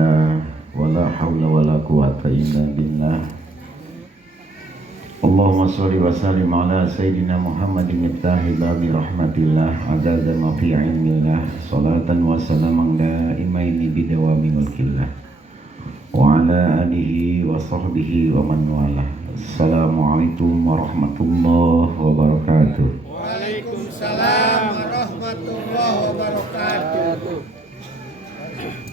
Bismillah, wala hawla wala quwata illa billah. Allahumma sholli wa sallim ala Sayyidina Muhammadin miftahil babi rahmatillah, adada ma fi ilmillah, salatan wa salaman daimaini bidawami mulkillah, wa ala alihi wa sahbihi wa man wala. Assalamualaikum warahmatullahi wabarakatuh. Waalaikumsalam warahmatullahi wabarakatuh.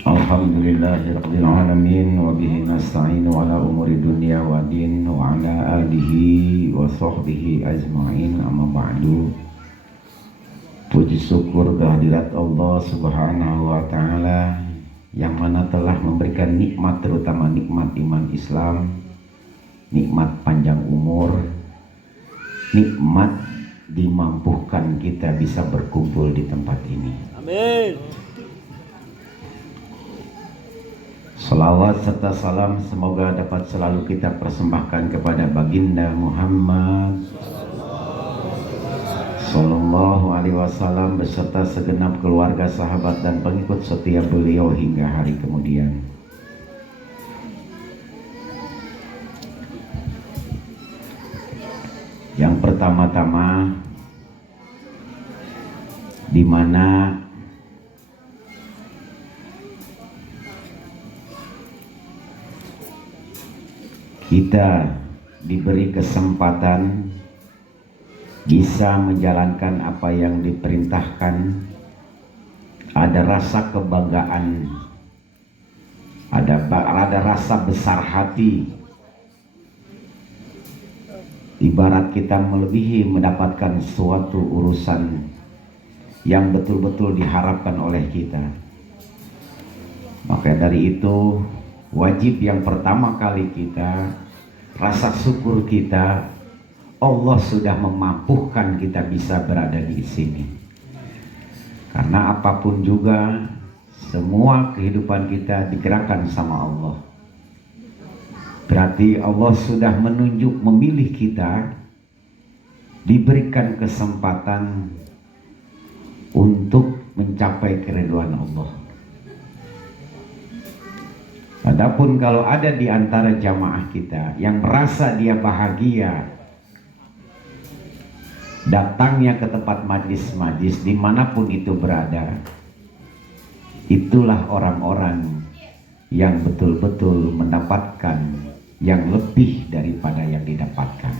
Alhamdulillahirabbil alamin wa bihi nasta'inu ala umuri dunya wa din wa ala alihi wa sahbihi ajma'in, amma ba'du. Puji syukur kehadirat Allah Subhanahu wa taala yang mana telah memberikan nikmat, terutama nikmat iman Islam, nikmat panjang umur, nikmat dimampukan kita bisa berkumpul di tempat ini. Amin. Salawat serta salam semoga dapat selalu kita persembahkan kepada baginda Muhammad Sallallahu Alaihi Wasallam beserta segenap keluarga, sahabat dan pengikut setia beliau hingga hari kemudian. Yang pertama-tama, di mana kita diberi kesempatan bisa menjalankan apa yang diperintahkan, ada rasa kebanggaan, ada rasa besar hati, ibarat kita melebihi mendapatkan suatu urusan yang betul-betul diharapkan oleh kita. Maka dari itu wajib yang pertama kali kita, rasa syukur kita, Allah sudah memampukan kita bisa berada di sini. Karena apapun juga, semua kehidupan kita digerakkan sama Allah. Berarti Allah sudah menunjuk, memilih kita, diberikan kesempatan untuk mencapai keridhaan Allah. Adapun kalau ada di antara jamaah kita yang merasa dia bahagia datangnya ke tempat majlis-majlis dimanapun itu berada, itulah orang-orang yang betul-betul mendapatkan yang lebih daripada yang didapatkan.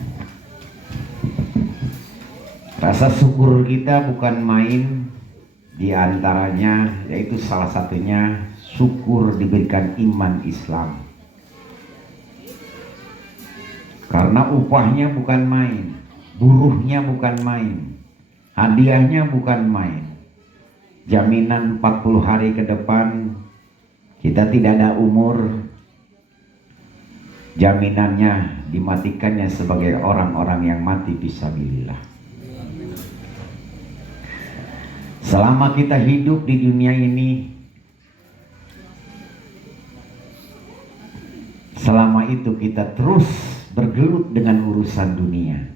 Rasa syukur kita bukan main, di antaranya yaitu salah satunya syukur diberikan iman Islam. Karena upahnya bukan main, buruhnya bukan main, hadiahnya bukan main. Jaminan 40 hari ke depan kita tidak ada umur, jaminannya dimatikannya sebagai orang-orang yang mati fisabilillah. Selama kita hidup di dunia ini, selama itu kita terus bergelut dengan urusan dunia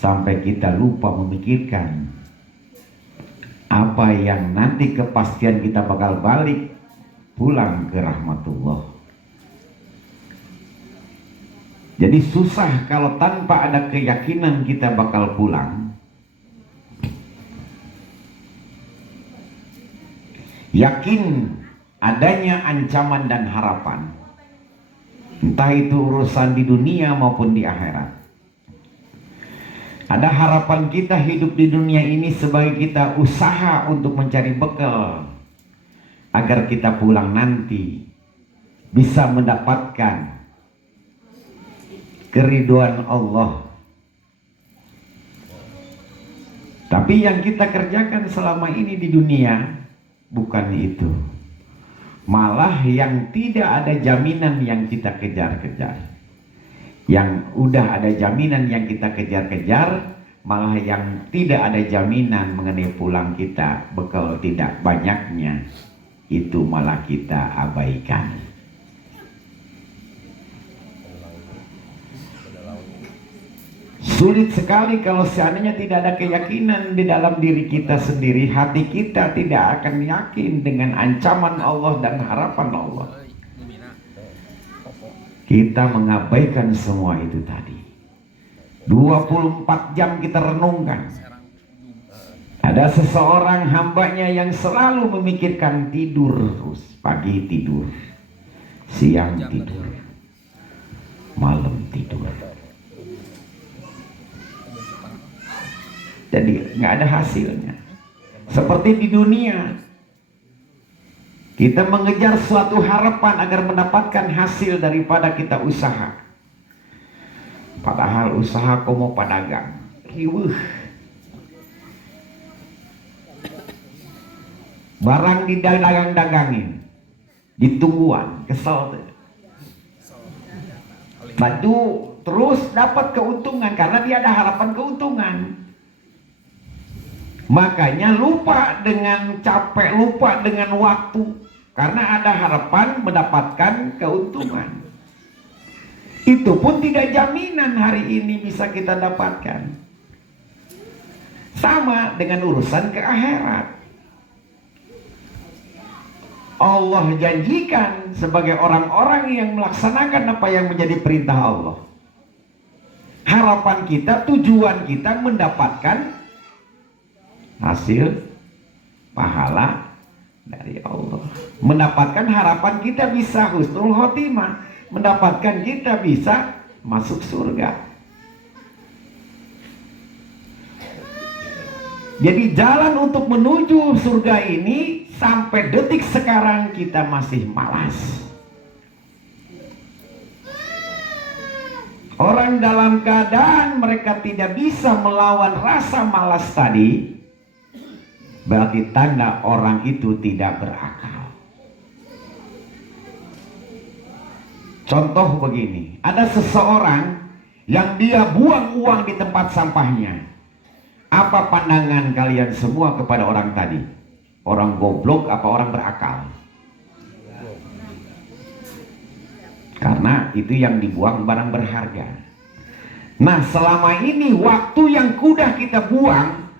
sampai kita lupa memikirkan apa yang nanti kepastian kita bakal balik pulang ke rahmatullah. Jadi susah kalau tanpa ada keyakinan kita bakal pulang. Yakin adanya ancaman dan harapan, entah itu urusan di dunia maupun di akhirat. Ada harapan kita hidup di dunia ini sebagai kita usaha untuk mencari bekal agar kita pulang nanti bisa mendapatkan keridhaan Allah. Tapi yang kita kerjakan selama ini di dunia bukan itu. Malah yang tidak ada jaminan yang kita kejar-kejar. Yang udah ada jaminan yang kita kejar-kejar, malah yang tidak ada jaminan mengenai pulang kita, bekal tidak banyaknya, itu malah kita abaikan. Sulit sekali kalau seandainya tidak ada keyakinan di dalam diri kita sendiri. Hati kita tidak akan yakin dengan ancaman Allah dan harapan Allah. Kita mengabaikan semua itu tadi. 24 jam kita renungkan. Ada seseorang hambanya yang selalu memikirkan tidur terus. Pagi tidur, siang tidur, malam tidur. Jadi nggak ada hasilnya. Seperti di dunia, kita mengejar suatu harapan agar mendapatkan hasil daripada kita usaha. Padahal usaha kau mau padagang, riweuh. Barang didagang-dagangin, ditungguan, kesel tuh. Baju terus dapat keuntungan karena dia ada harapan keuntungan. Makanya lupa dengan capek, lupa dengan waktu, karena ada harapan mendapatkan keuntungan. Itu pun tidak jaminan hari ini bisa kita dapatkan. Sama dengan urusan ke akhirat. Allah janjikan sebagai orang-orang yang melaksanakan apa yang menjadi perintah Allah. Harapan kita, tujuan kita mendapatkan hasil pahala dari Allah. Mendapatkan harapan kita bisa husnul khotimah, mendapatkan kita bisa masuk surga. Jadi jalan untuk menuju surga ini sampai detik sekarang kita masih malas. Orang dalam keadaan mereka tidak bisa melawan rasa malas tadi, berarti tanda orang itu tidak berakal. Contoh begini, ada seseorang yang dia buang uang di tempat sampahnya. Apa pandangan kalian semua kepada orang tadi? Orang goblok apa orang berakal? Karena itu yang dibuang barang berharga. Nah, selama ini waktu yang sudah kita buang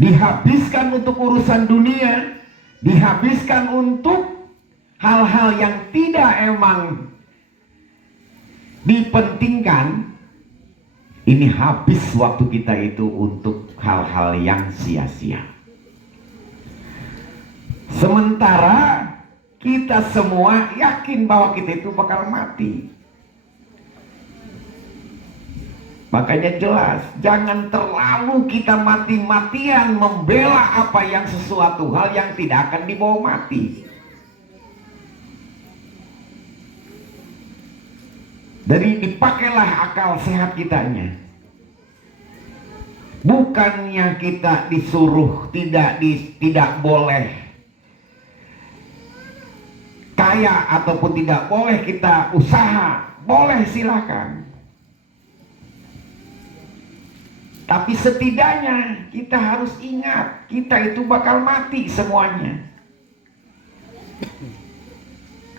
dihabiskan untuk urusan dunia, dihabiskan untuk hal-hal yang tidak emang dipentingkan. Ini habis waktu kita itu untuk hal-hal yang sia-sia. Sementara kita semua yakin bahwa kita itu bakal mati. Makanya jelas, jangan terlalu kita mati-matian membela apa yang sesuatu hal yang tidak akan dibawa mati. Jadi dipakailah akal sehat kitanya. Bukannya kita disuruh tidak boleh kaya ataupun tidak boleh kita usaha, boleh silakan. Tapi setidaknya kita harus ingat, kita itu bakal mati semuanya.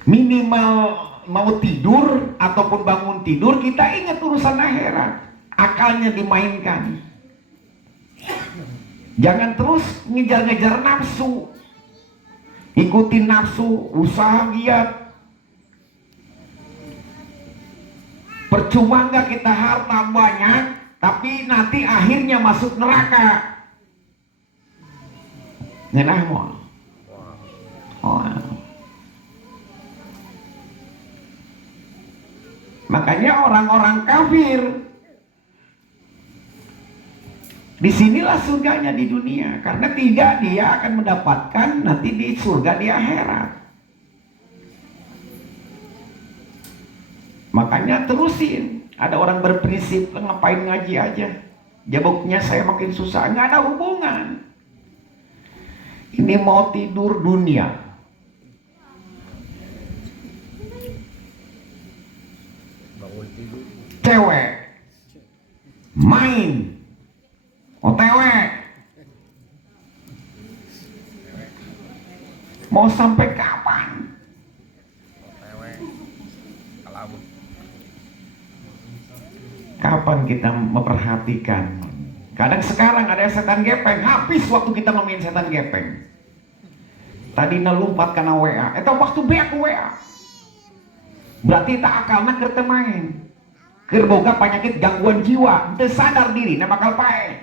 Minimal mau tidur ataupun bangun tidur, kita ingat urusan akhirat. Akalnya dimainkan. Jangan terus ngejar-ngejar nafsu. Ikutin nafsu, usaha giat. Percuma nggak kita harta banyak, tapi nanti akhirnya masuk neraka. Ngenah mau. Makanya orang-orang kafir, disinilah surganya di dunia, karena tidak dia akan mendapatkan nanti di surga di akhirat. Makanya terusin. Ada orang berprinsip, ngapain ngaji aja, jabuknya saya makin susah. Nggak ada hubungan. Ini mau tidur dunia. Cewek main OTW, mau sampai kapan? Kapan kita memperhatikan? Kadang sekarang ada setan gepeng, habis waktu kita ngomongin setan gepeng. Tadi nelumpat karena WA, itu waktu beak WA. Berarti tak akalna keur teu main. Keur boga penyakit gangguan jiwa, teu sadar diri, na bakal pae.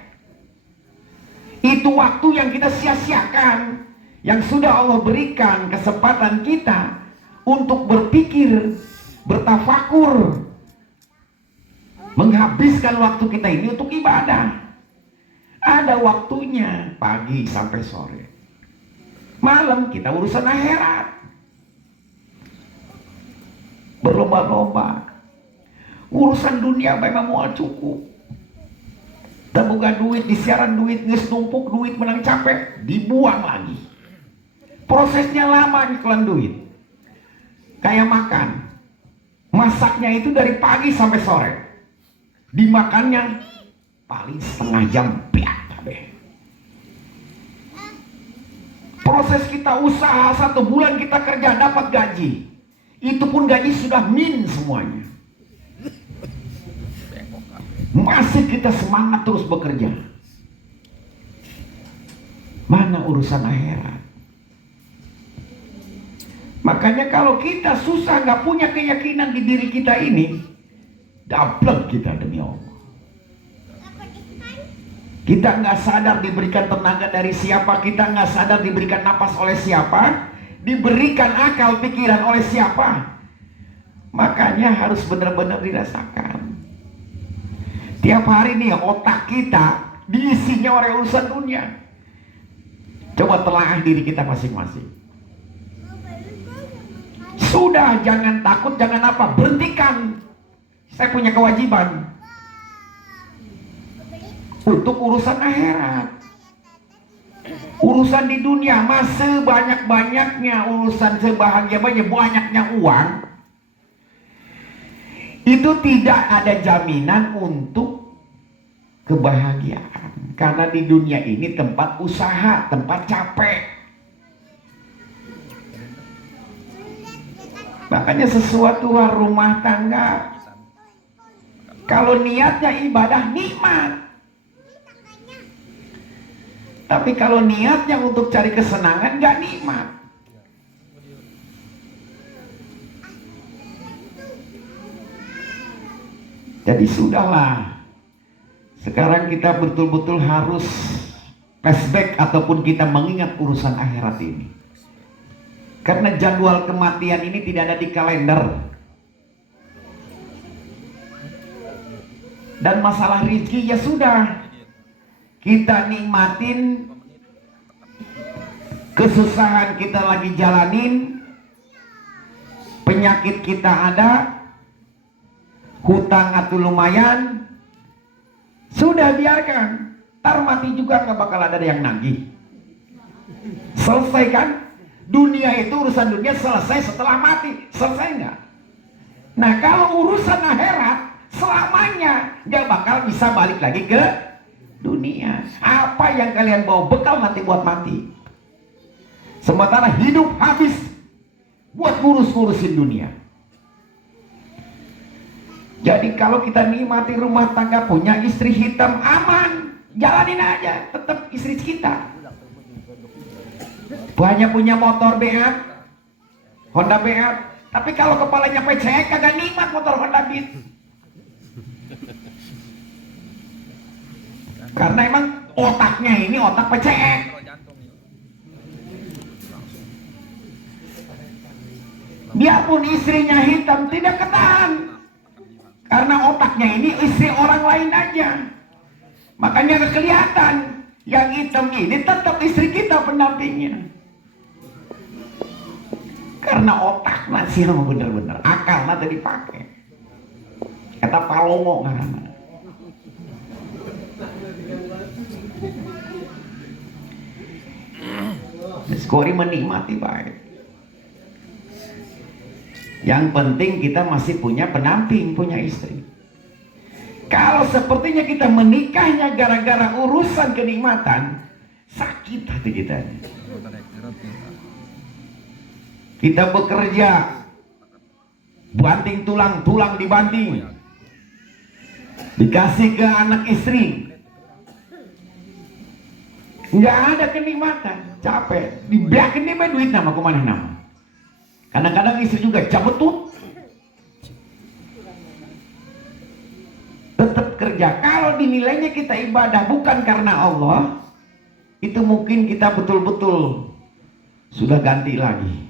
Itu waktu yang kita sia-siakan, yang sudah Allah berikan kesempatan kita untuk berpikir, bertafakur, menghabiskan waktu kita ini untuk ibadah. Ada waktunya pagi sampai sore. Malam kita urusan akhirat. Berlomba-lomba. Urusan dunia memang mau cukup. Tebukan duit, disiaran duit, nges numpuk duit menang capek, dibuang lagi. Prosesnya lama iklan duit. Kayak makan. Masaknya itu dari pagi sampai sore. Dimakannya paling setengah jam biak. Proses kita usaha 1 bulan kita kerja dapat gaji, itu pun gaji sudah min semuanya. Masih kita semangat terus bekerja. Mana urusan akhirat? Makanya kalau kita susah nggak punya keyakinan di diri kita ini, dablek kita demi Allah. Kita nggak sadar diberikan tenaga dari siapa, kita nggak sadar diberikan napas oleh siapa, diberikan akal pikiran oleh siapa. Makanya harus benar-benar dirasakan. Tiap hari nih otak kita diisinya oleh urusan dunia. Coba telaah diri kita masing-masing. Sudah, jangan takut, jangan apa, berhentikan. Saya punya kewajiban untuk urusan akhirat. Urusan di dunia mah sebanyak-banyaknya, urusan sebahagia-banyaknya uang, itu tidak ada jaminan untuk kebahagiaan. Karena di dunia ini tempat usaha, tempat capek. Makanya sesuatu rumah tangga, kalau niatnya ibadah nikmat. Tapi kalau niatnya untuk cari kesenangan gak nikmat. Jadi sudahlah. Sekarang kita betul-betul harus flashback ataupun kita mengingat urusan akhirat ini. Karena jadwal kematian ini tidak ada di kalender. Dan masalah rezeki ya sudah. Kita nikmatin kesusahan kita lagi jalanin, penyakit kita ada, hutang atau lumayan, sudah biarkan. Tar mati juga nggak bakal ada yang nagih. Selesai kan? Dunia itu urusan dunia selesai setelah mati, selesai nggak? Nah kalau urusan akhirat selamanya nggak bakal bisa balik lagi ke dunia. Apa yang kalian bawa bekal nanti buat mati. Sementara hidup habis buat ngurus-ngurusin dunia. Jadi kalau kita nikmati rumah tangga, punya istri hitam, aman, jalanin aja, tetap istri kita. Banyak punya motor Beat, Honda Beat, tapi kalau kepalanya PCX kagak nikmat motor Honda Beat. Karena emang otaknya ini otak PCX. Biarpun istrinya hitam tidak ketahan. Karena otaknya ini istri orang lain aja. Makanya gak kelihatan. Yang hitam ini tetap istri kita pendampingnya. Karena otak nasi bener-bener akal nanti dipakai. Kata Palongo karena. Skori menikmati baik. Yang penting kita masih punya pendamping, punya istri. Kalau sepertinya kita menikahnya gara-gara urusan kenikmatan, sakit hati kita. Kita bekerja, banting tulang, tulang dibanting. dikasih ke anak istri, nggak ada kenikmatan, capek, dibiakin dia duit nama kemana nama. Kadang-kadang istri juga cabetut, tetap kerja. Kalau dinilainya kita ibadah bukan karena Allah, itu mungkin kita betul-betul sudah ganti lagi.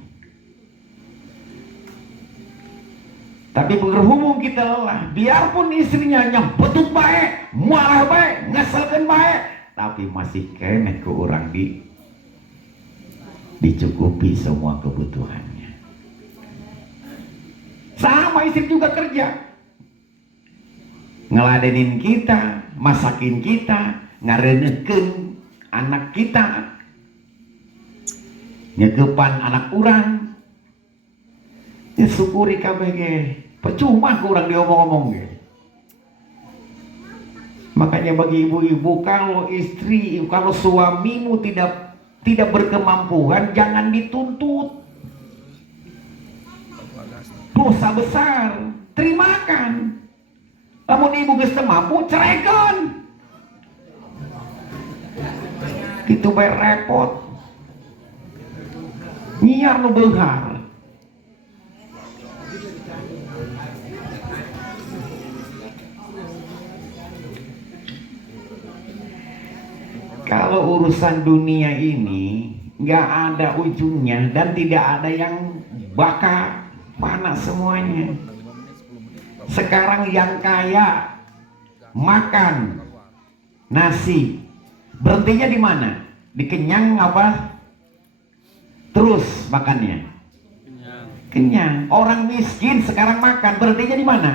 Tapi berhubung kita lelah, biarpun istrinya nyebetut baik, marah baik, ngeselkan baik, tapi masih kena ke orang dicukupi semua kebutuhannya. Sama istri juga kerja, ngeladenin kita, masakin kita, ngarenekeun anak kita, ngegepan anak orang. Syukuri kabeh ge. Percuma kurang diomong-omong ge. Makanya bagi ibu-ibu, kalau istri, kalau suamimu tidak berkemampuan, jangan dituntut. Dosa besar, terimakan. Namun ibu geus teu mampu, ceraikan. Itu bae repot. Nyiar nu beunghar. Kalau urusan dunia ini nggak ada ujungnya dan tidak ada yang bakal panas semuanya. Sekarang yang kaya makan nasi, berhentinya di mana? Dikenyang apa? Terus makannya kenyang. Orang miskin sekarang makan, berhentinya di mana?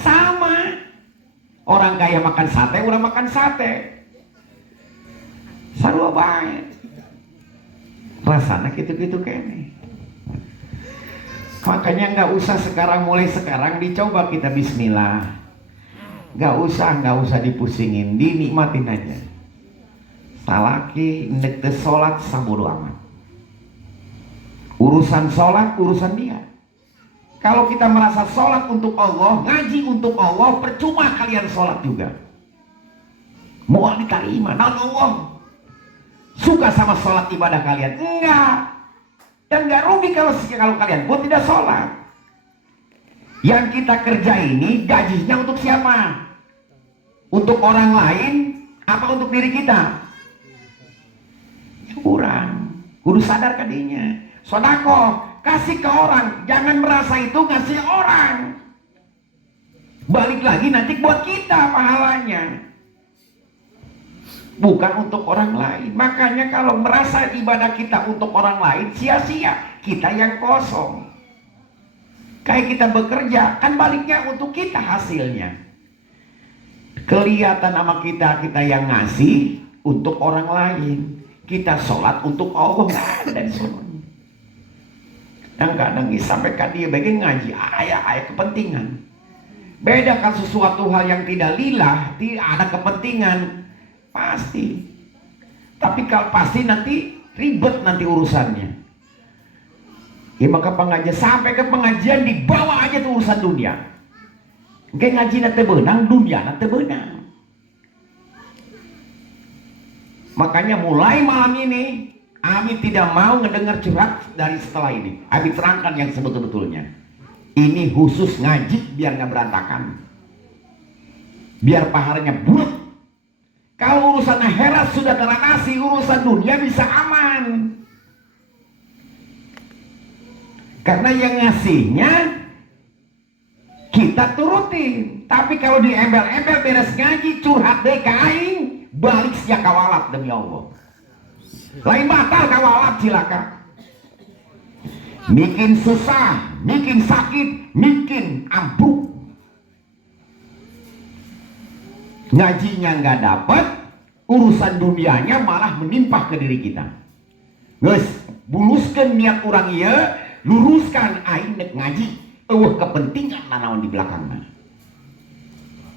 Sama. Orang kaya makan sate, orang makan sate. Sarua baik. Rasanya gitu-gitu kene. Makanya nggak usah sekarang, mulai sekarang dicoba kita bismillah. Nggak usah dipusingin, dinikmatin aja. Salaki ndek teu salat sabodo amat. Urusan sholat, urusan dia. Kalau kita merasa sholat untuk Allah, ngaji untuk Allah, percuma kalian sholat juga. Mau diterima, nah Allah suka sama sholat ibadah kalian? Enggak. Dan enggak rugi kalau kalian pun tidak sholat. Yang kita kerja ini gajinya untuk siapa? Untuk orang lain apa untuk diri kita? Kurang. Kudu sadar kadinya. Sodako, kasih ke orang, jangan merasa itu ngasih orang. Balik lagi nanti buat kita pahalanya, bukan untuk orang lain. Makanya kalau merasa ibadah kita untuk orang lain, sia-sia, kita yang kosong. Kayak kita bekerja, kan baliknya untuk kita hasilnya. Kelihatan sama kita yang ngasih untuk orang lain. Kita sholat untuk Allah, nggak ada dan semua. Kadang-kadang sampai dia bagian ngaji ayat kepentingan. Bedakan sesuatu hal yang tidak lillah, tidak ada kepentingan, pasti. Tapi kalau pasti nanti ribet nanti urusannya. Ya maka pengajian, sampai ke pengajian dibawa aja tuh urusan dunia. Kayak ngaji nanti benang, dunia nanti benang. Makanya mulai malam ini Abi tidak mau ngedengar curhat dari setelah ini. Abi terangkan yang sebetul-betulnya. Ini khusus ngaji biar nggak berantakan. Biar pahalanya bulat. Kalau urusan akhirat sudah teratasi, urusan dunia bisa aman. Karena yang ngasihnya kita turutin. Tapi kalau di embel-embel beres ngaji curhat deh ke aing, balik sia kawalat demi Allah. Lain batal kawalat cilaka. Bikin susah, bikin sakit, bikin ambruk. Ngajinya nggak dapat, urusan dunianya malah menimpa ke diri kita. Guys, buluskan niat orang iya, luruskan aing nek ngaji. Kepentingan nanaon di belakangnya.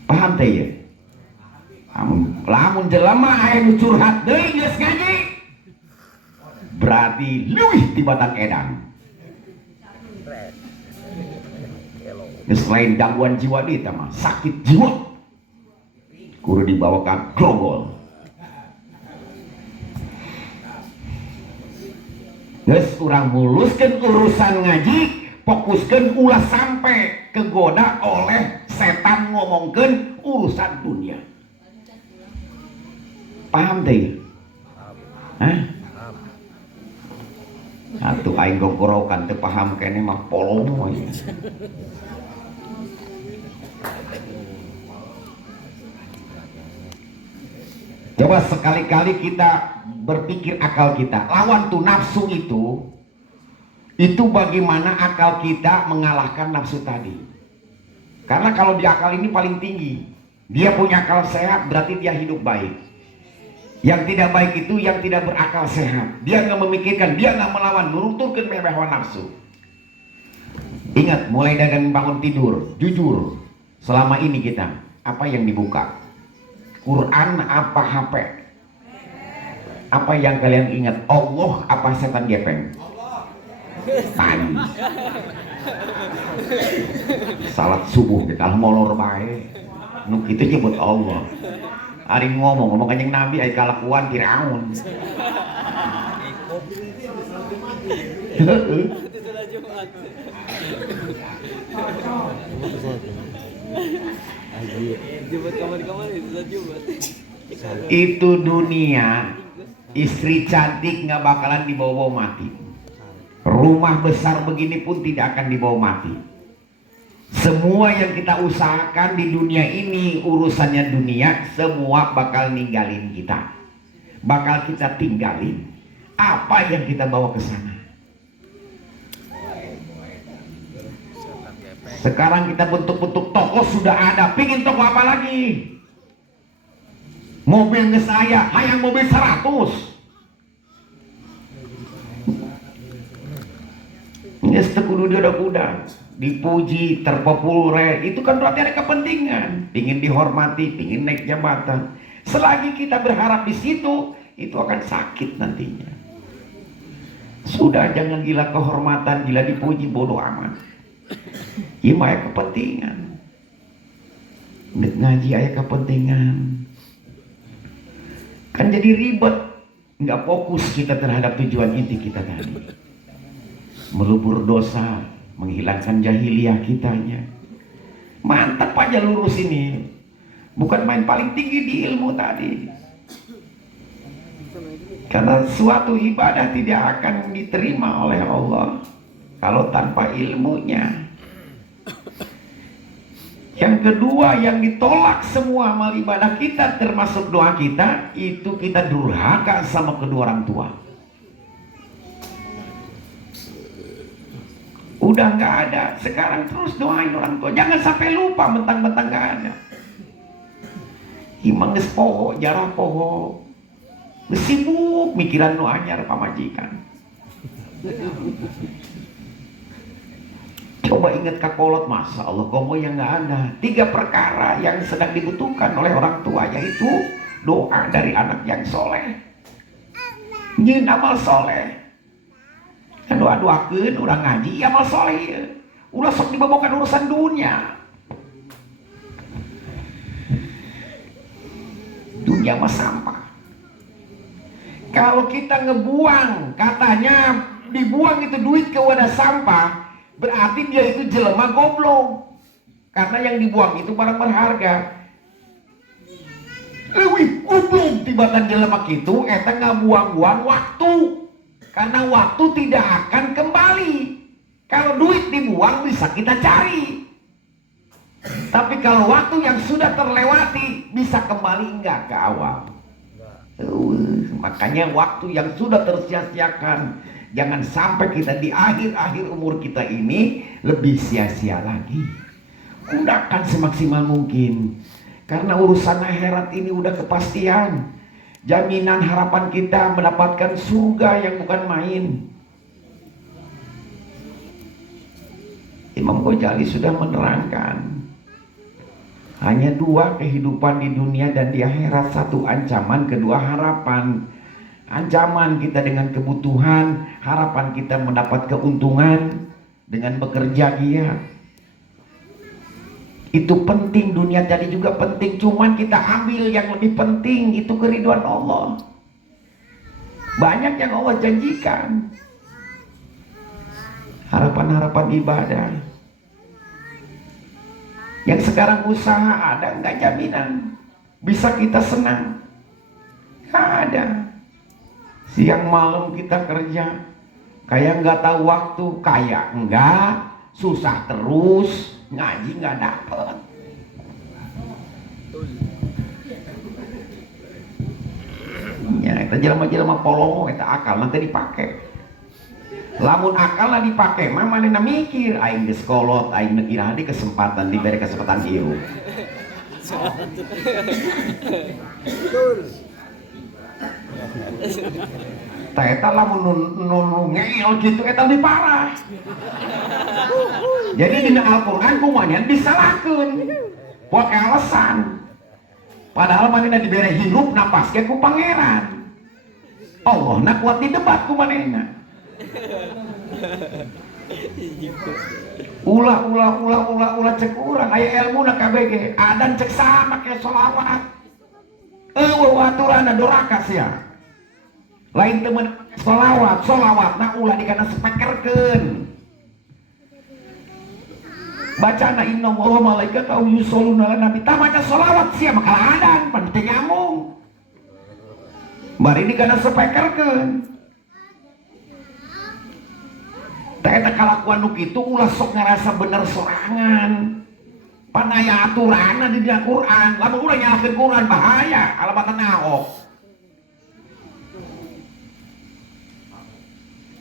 Paham teh ya? Lamun jelema aing curhat deui geus ngaji. Berarti luwih tibatan edan. Selain gangguan jiwa dia mah sakit jiwa. kudu dibawa ke global. Geus urang muluskeun urusan ngaji, fokuskeun ulah sampai kegoda oleh setan ngomongkeun urusan dunia. Paham teh? Hah? Atuh aing gogorokan teu paham kene mah polong we. Coba sekali-kali kita berpikir akal kita, lawan tuh nafsu itu bagaimana akal kita mengalahkan nafsu tadi. Karena kalau di akal ini paling tinggi, dia punya akal sehat berarti dia hidup baik. Yang tidak baik itu yang tidak berakal sehat, dia nggak memikirkan, dia nggak melawan, nuruturkeun hawa nafsu. Ingat, mulai dari bangun tidur, jujur, selama ini kita apa yang dibuka? Quran apa HP? Apa yang kalian ingat? Allah apa setan gepeng? Tadi salat subuh kita molor bae nu kitu nyebut Allah. Ari ngomong kanjeng Nabi aya kalakuan Firaun. Itu dunia, istri cantik nggak bakalan dibawa mati, rumah besar begini pun tidak akan dibawa mati. Semua yang kita usahakan di dunia ini urusannya dunia, semua bakal ninggalin kita, bakal kita tinggalin. Apa yang kita bawa ke sana? Sekarang kita bentuk-bentuk toko sudah ada, pingin toko apa lagi? Mobilnya saya, hayang mobil 100. Ini sekudu udah dipuji, terpopuler, itu kan berarti ada kepentingan, pingin dihormati, pingin naik jabatan. Selagi kita berharap di situ, itu akan sakit nantinya. Sudah, jangan gila kehormatan, gila dipuji, bodoh amat. Ieu mah aya kepentingan. Ngaji aya kepentingan. Kan jadi ribet, nggak fokus kita terhadap tujuan inti kita tadi. Melubur dosa, menghilangkan jahiliyah kitanya. Mantap aja lurus ini. Bukan main paling tinggi di ilmu tadi. Karena suatu ibadah tidak akan diterima oleh Allah kalau tanpa ilmunya. Yang kedua, yang ditolak semua amal ibadah kita termasuk doa kita, itu kita durhaka sama kedua orang tua. Udah nggak ada, sekarang terus doain orang tua, jangan sampai lupa mentang-mentang nggak ada. Imang geus poho, jarah poho, sibuk mikiran nu anyar pamajikan. Coba ingat kakolot, masa Allah komo yang nggak ada. 3 perkara yang sedang dibutuhkan oleh orang tua, yaitu doa dari anak yang soleh, nyeun amal soleh. Kan doa-doakeun urang ngaji amal soleh, ulah sok dibabokan urusan dunia. Dunia mah sampah. Kalau kita ngebuang, katanya dibuang itu duit ke wadah sampah, berarti dia itu jelema goblok. Karena yang dibuang itu barang berharga. Leuwih goblok tibatan jelema kitu eta ngabuang-buang waktu. Karena waktu tidak akan kembali. Kalau duit dibuang bisa kita cari. Tapi kalau waktu yang sudah terlewati bisa kembali enggak ke awal. Makanya waktu yang sudah tersia-siakan, jangan sampai kita di akhir-akhir umur kita ini lebih sia-sia lagi. Gunakan semaksimal mungkin. Karena urusan akhirat ini udah kepastian. Jaminan harapan kita mendapatkan surga yang bukan main. Imam Ghazali sudah menerangkan, hanya 2 kehidupan di dunia dan di akhirat, 1 ancaman, 2 harapan. Ancaman kita dengan kebutuhan, harapan kita mendapat keuntungan dengan bekerja giat. Itu penting, dunia jadi juga penting, cuman kita ambil yang lebih penting, itu keriduan Allah. Banyak yang Allah janjikan, harapan-harapan ibadah. Yang sekarang usaha ada, nggak jaminan bisa kita senang, nggak ada. Siang malam kita kerja, kayak nggak tahu waktu, kayak enggak, susah terus, ngaji nggak dapet. Ya, kita jelema-jelema polongo, kita akal nanti dipakai. Lamun akal lah dipakai, mama nena mikir, aing geus kolot, aing kira di kesempatan diberi kesempatan ieu. Tah eta lamun nu ngeel gitu eta lebih parah. Jadi dina Al-Qur'an kumaha disalahkeun. Poe alasan. Padahal manehna dibere hirup napas ke ku pangeran. Allah na kuat di debat ku manehna. Ulah cek urang aya ilmu na KBG adan cek sama kayak sholawat waturana doraka sia lain temen sholawat na ulah dikana spekerkeun bacana inna wa malaikatahu yusholluna ala nabi tah maca sholawat sia maka adan penting nyamung bari dikana spekerkeun. Eta kalakuan nu kitu ulah sok ngerasa bener sorangan. Pan aya aturanna di dalam Quran. Lamun ulah nyalakeun Quran bahaya, alabatan naok.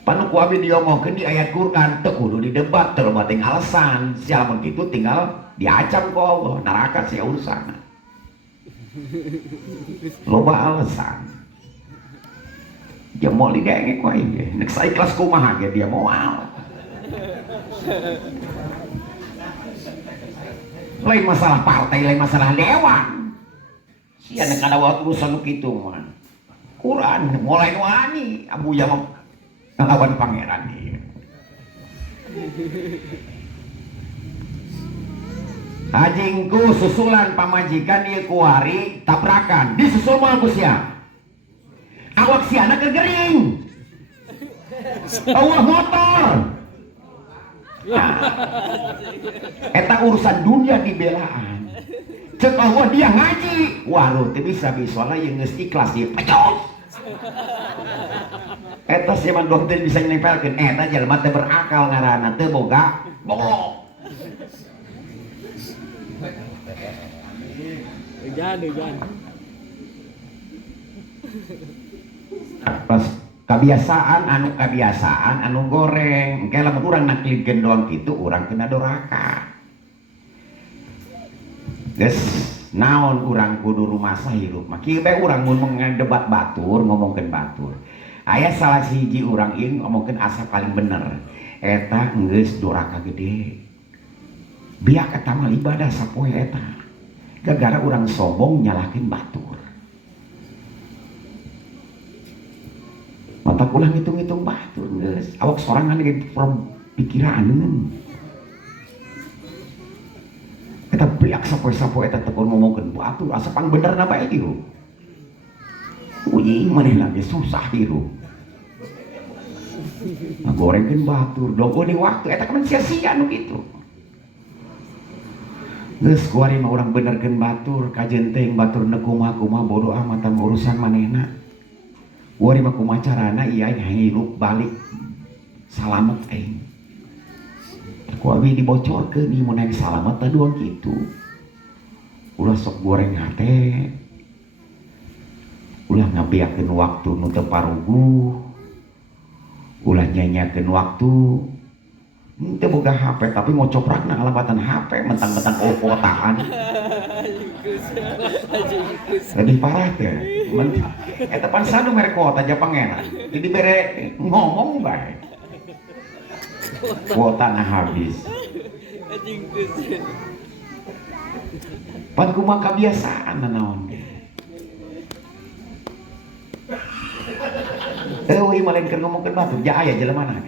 Pan ku abi diomongkeun di ayat Quran teu kudu didebat teu bating alasan. Sia lamun kitu tinggal diacam ku Allah, neraka sia urusanna. Loba alasan. Dia mau lidengek ku aing ge. Nek saikhlas kumaha ge dia moal. Lain masalah partai, lain masalah dewan. Sia nek ada urusan nu kitu mah. Quran mulai wani abu jam ngelawan pangeran ieu. Hajingku susulan pamajikan ieu kuari tabrakan disusul moal ku sia. Awak si anak kegering. Awak motor. Nah, eta urusan dunia dibelaan. Cek Allah dia ngaji. Waduh, teu bisa soalnya yang geus ikhlas ieu pecos. Eta sia mah doktrin bisa nempelkeun eta jelema teu berakal ngaranna teu boga bolok. Hujan. Pas kebiasaan anu goreng engke lamun urang naklikeun doang kitu urang kena doraka. Geus naon urang kudu rumasa hirup mah kieu bae urang mun debat batur ngomongkeun batur. Aya salah siji urang ieu ngomongkeun asa paling bener. Eta geus doraka gede. Biak eta mah ibadah sapoe eta. Gara-gara urang sombong nyalakeun batur. Mata kulah ngitung-ngitung batur geus awak sorangan ge pikiran. Eta beak sapoe-sapoe eta teu ngomongkeun batur asa pang benerna bae ieu. Uing manehna ge susah hirup. Ngagorengkeun batur dogo di waktu eta kan sia-sia nu kitu. Geus kuari mah urang benerkeun batur kajenteng batur na kumaha bodo amat tang urusan manehna. Kuari mah kumaha carana ieu aing hirup balik salamet aing. Ku abi dibocorkeun ieu mun aing salamet teh doang kitu. Ulah sok goreng hate. Ulah ngabeakeun waktu nu teu paruguh. Ulah nyanyakeun waktu. Teu boga HP tapi mau coprakna alabatan HP mentang-mentang kotaan. Lebih parah teh. Eta pan sanu mere kuota aja pangeran. Jadi bere ngomong bae. Kuota na habis. Pan kumaha kebiasaan naon ge. Euy malen keur ngomongkeun batur ja aya jelemana.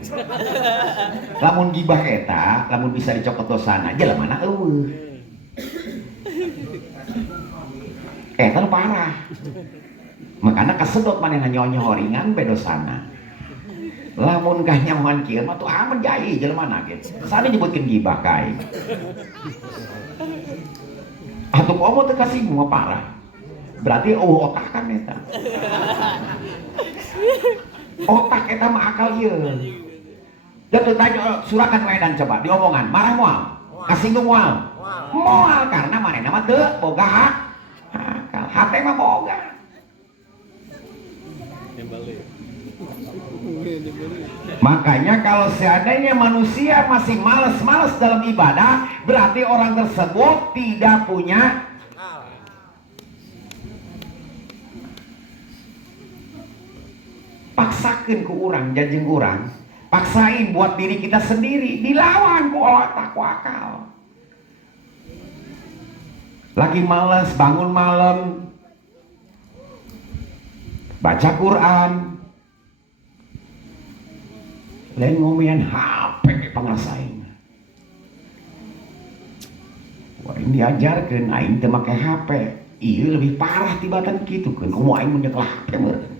Lamun gibah eta, lamun bisa dicokot dosana jelemana eueuh. Eta parah. Makanya kesedot manehna nyonya-nyoringan bedosana. Lamun kah nyamuan kieu mah tuh aman jai jelema gitu. Sane nyebutkeun gibah kae. Atuh komo teu kasinggung parah. Berarti otakan eta. Otak eta mah akal ieu. Dan tanya surakan Medan coba diomongan marah moal, kasinggung moal, moal karena manehna mah teu boga akal, hate mah boga. Makanya kalau seandainya manusia masih malas-malas dalam ibadah, berarti orang tersebut tidak punya paksakan ke orang, janjeng orang, paksain buat diri kita sendiri, dilawan ku otak ku akal. Lagi malas bangun malam, baca Quran, lain ngomean HP pangarasain. Wah ini diajarkan, aing teu make HP. Iya lebih parah tibatan gitu kan, umum aing menyekel HP meureun.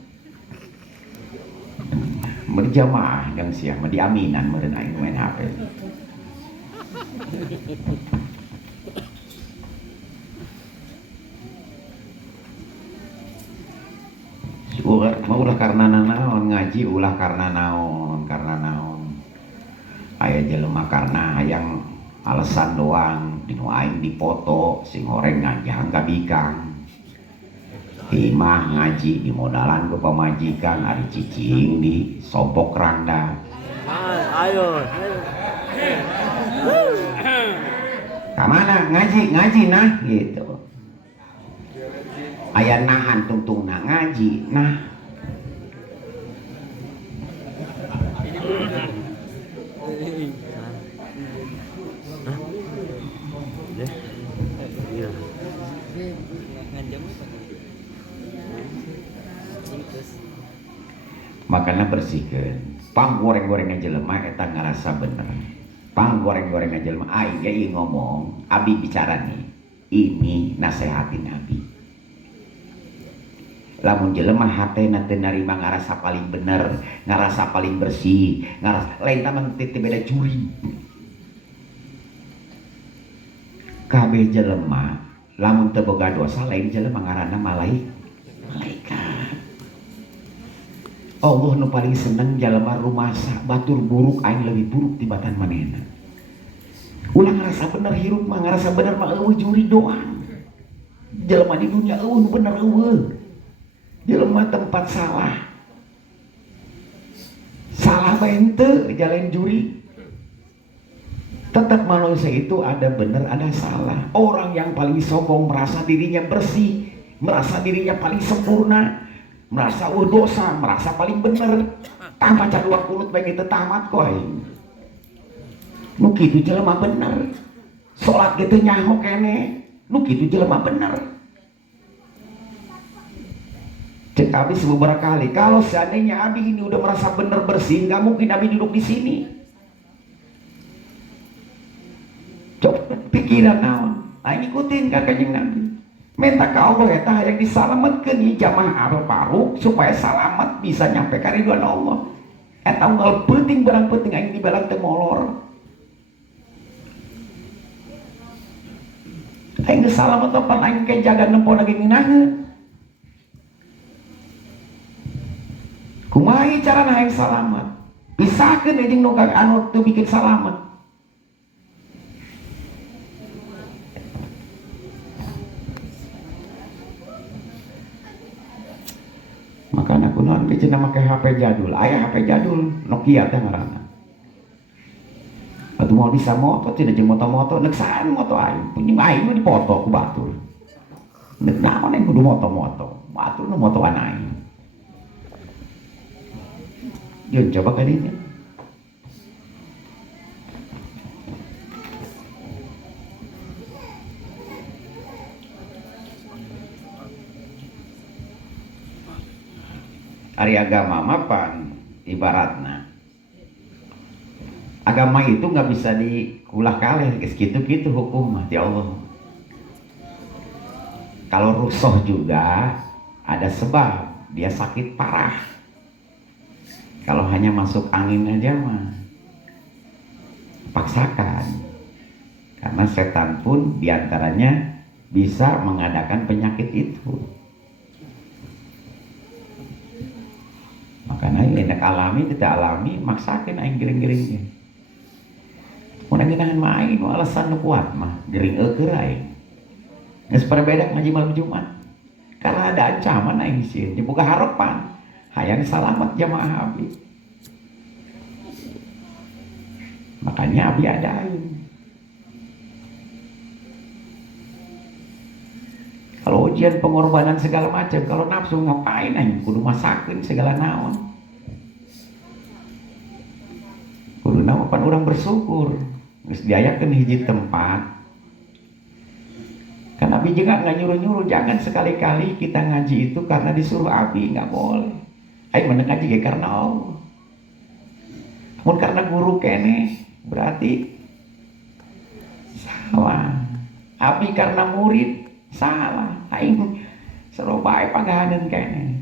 Berjamaah yang siang di aminan meureun aing main HP. Ulah karena naon ngaji, ulah karena naon aya jelema karena hayang alasan doang dinu aing dipoto sing horeng ngajang ka bikang timah ngaji di modalan ku pamajikan ari cicing di sompok randa. Ayo kamana ngaji nah gitu. Aya nahan tungtungna ngaji nah. Makanya bersihkan pang goreng-gorengan jelema eta ngarasa bener. Pang goreng-gorengan jelema aing ge ngomong abi bicara nih ini nasehatin abi. Lamun jelema hatena teu narima ngarasa paling bener, ngarasa paling bersih, ngarasa lain taman teu beda curi. Kabeh jelema lamun teu boga dosa lain jelema ngaranna malaikat. Allah nu paling seneng jelema rumasa batur buruk aing lebih buruk tibatan manehna. Ulah ngarasa bener hirup mah ngarasa bener mah eueuh juri doang. Jelema di dunia eueuh nu bener eueuh. Jelema tempat salah mente jalan juri. Tetap manusia itu ada benar ada salah. Orang yang paling sombong merasa dirinya bersih, merasa dirinya paling sempurna, merasa dosa, merasa paling benar. Tanpa caduak kulut baik itu tamat koi. Nu kitu jelema bener. Salat gitu nyaho kene. Nu kitu jelema bener. Cek Abi beberapa kali, kalau seandainya Abi ini udah merasa benar bersih, nggak mungkin Abi duduk di sini. Coba pikiran naon, ikutin kakaknya Nabi. Minta ke Allah eta yang disalamatkan di jamaah Arab supaya selamat bisa nyampe ka ridwan Allah. Eta unggal penting barang penting aing dibalang teu molor. Aing geus salamet tempat aing ke jaga nempo lagi nginaheun. Kumaha carana hayang salamet? Pisahkeun jeung nu anu teu bikin salamet. Makanya kunaon ge cenah make HP jadul. Aya HP jadul Nokia teh ngaranna. Atuh mau bisa moto cenah jeung moto-moto neuk saan moto aing. Punya aing mah dipoto ku batur. Neuk naon aing kudu moto-moto. Batur nu motoan aing. Yun, coba kalinya. Ari agama mapan ibaratna. Agama itu nggak bisa dikulah kalih, gitu-gitu hukum mah di Allah. Kalau rusuh juga ada sebab, dia sakit parah. Kalau hanya masuk angin aja mah paksakan, karena setan pun diantaranya bisa mengadakan penyakit itu. Makanya enak alami tidak alami, maksakan aing gering-geringnya. Mun ngeunaan main alasan nu kuat mah gering eukeur aing. Geus berbeda ngaji malam Jumat. Karena ada ancaman aing sieun, dibuka harapan hayang salamet jamaah abdi. Makanya abdi adain. Kalau ujian pengorbanan segala macam, kalau nafsu ngapain aing kudu masakeun segala naon. Kudu naon pan urang bersyukur. Geus diayakeun hiji tempat. Kan Abi juga nggak nyuruh-nyuruh, jangan sekali-kali kita ngaji itu karena disuruh Abi, nggak boleh. Aing meneng ngaji ge karena Allah. Mun karena guru kene berarti salah. Abi karena murid salah. Aing sero bae pagahaneun kene.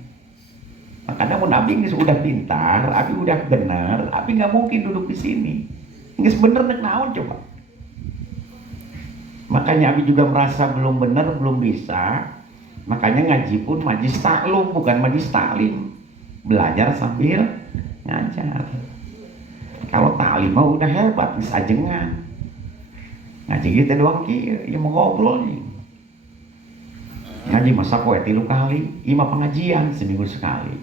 Makanya mun Abi geus udah pintar, Abi udah benar, Abi nggak mungkin duduk di sini. Geus bener nek naon coba. Makanya Abi juga merasa belum benar, belum bisa. Makanya ngaji pun majlis taklum, bukan majlis taklim. Belajar sambil ngajar. Kalau taklim mah udah hebat, bisa ajengan. Ngaji gitu doang kieu, ieu mau ngobrol nih. Ngaji masa poe 3 kali, ieu mah pengajian seminggu sekali.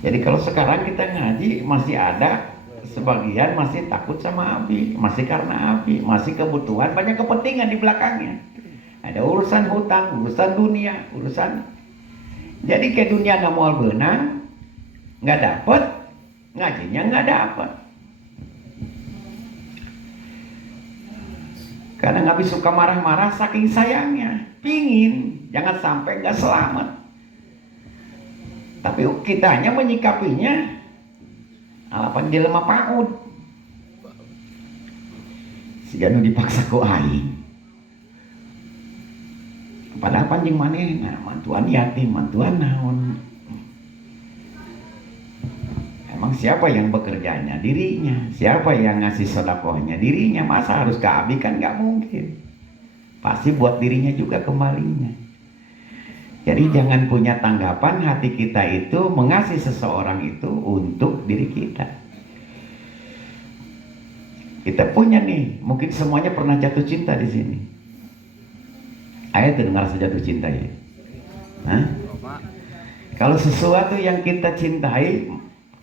Jadi kalau sekarang kita ngaji masih ada sebagian masih takut sama Abi, masih karena Abi, masih kebutuhan, banyak kepentingan di belakangnya. Ada urusan hutang, urusan dunia, urusan. Jadi ke dunia nggak mau benang, nggak dapet, ngajinya nggak dapet. Kadang Abi suka marah-marah saking sayangnya, pingin jangan sampai nggak selamat. Tapi kitanya menyikapinya alapan jelema paud. Siganu dipaksa ku aing. Padahal panjing manehna, mantuan yatim, mantuan naon. Emang siapa yang bekerjanya? Dirinya. Siapa yang ngasih sedekahnya? Dirinya. Masa harus ke Abi? Kan nggak mungkin. Pasti buat dirinya juga kembalinya. Jadi jangan punya tanggapan hati kita itu mengasihi seseorang itu untuk diri kita. Kita punya nih, mungkin semuanya pernah jatuh cinta di sini. Ayo tuh dengar jatuh cinta ya. Hah? Kalau sesuatu yang kita cintai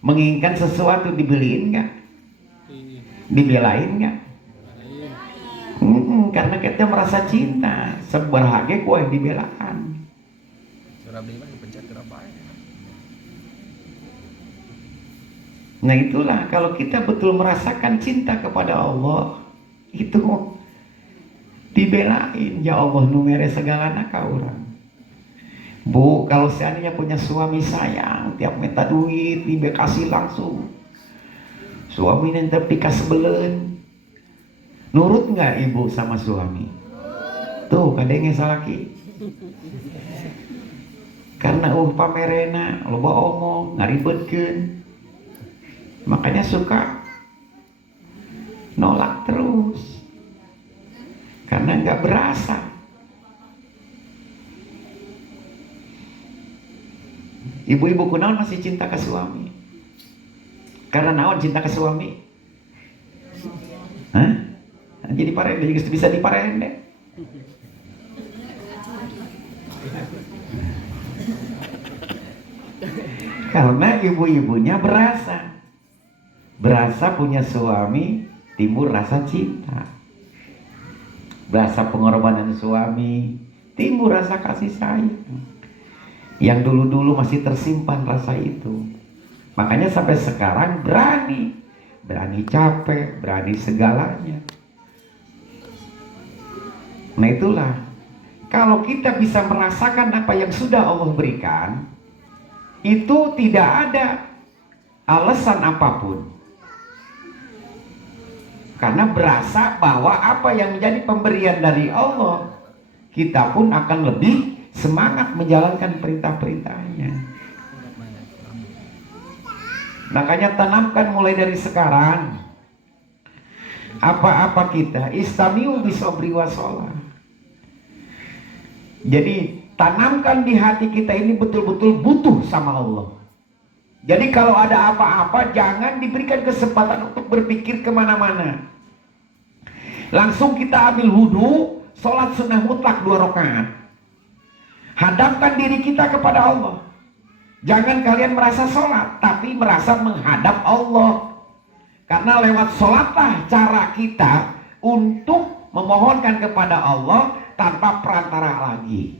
menginginkan sesuatu, dibeliin nggak? Dibelain nggak? Karena kita merasa cinta, seberhagia kue dibelakan. Nah itulah kalau kita betul merasakan cinta kepada Allah, itu dibelain. Ya Allah nu mere segalana ka urang. Bu, kalau seandainya punya suami sayang, tiap minta duit dikasih langsung. Suami nanti dikasih belen. Nurut nggak ibu sama suami? Tuh kadangnya salaki. Karena pamerena loba omong ngaribetkeun. Makanya suka nolak terus. Karena nggak berasa. Ibu-ibu kunaon masih cinta ke suami? Karena naon cinta ke suami? Hah? Jadi parende juga bisa diparende. Karena ibu-ibunya berasa punya suami, timbul rasa cinta. Berasa pengorbanan suami, timbul rasa kasih sayang. Yang dulu-dulu masih tersimpan rasa itu. Makanya sampai sekarang berani capek, berani segalanya. Nah itulah, kalau kita bisa merasakan apa yang sudah Allah berikan, itu tidak ada alasan apapun Karena berasa bahwa apa yang menjadi pemberian dari Allah, kita pun akan lebih semangat menjalankan perintah-perintahnya. Makanya tanamkan mulai dari sekarang, apa-apa kita istamiu bisobri wasolah. Jadi tanamkan di hati kita ini betul-betul butuh sama Allah. Jadi kalau ada apa-apa jangan diberikan kesempatan untuk berpikir kemana-mana. Langsung kita ambil wudhu, sholat sunnah mutlak 2 rakaat. Hadapkan diri kita kepada Allah. Jangan kalian merasa sholat, tapi merasa menghadap Allah. Karena lewat sholatlah cara kita untuk memohonkan kepada Allah tanpa perantara lagi.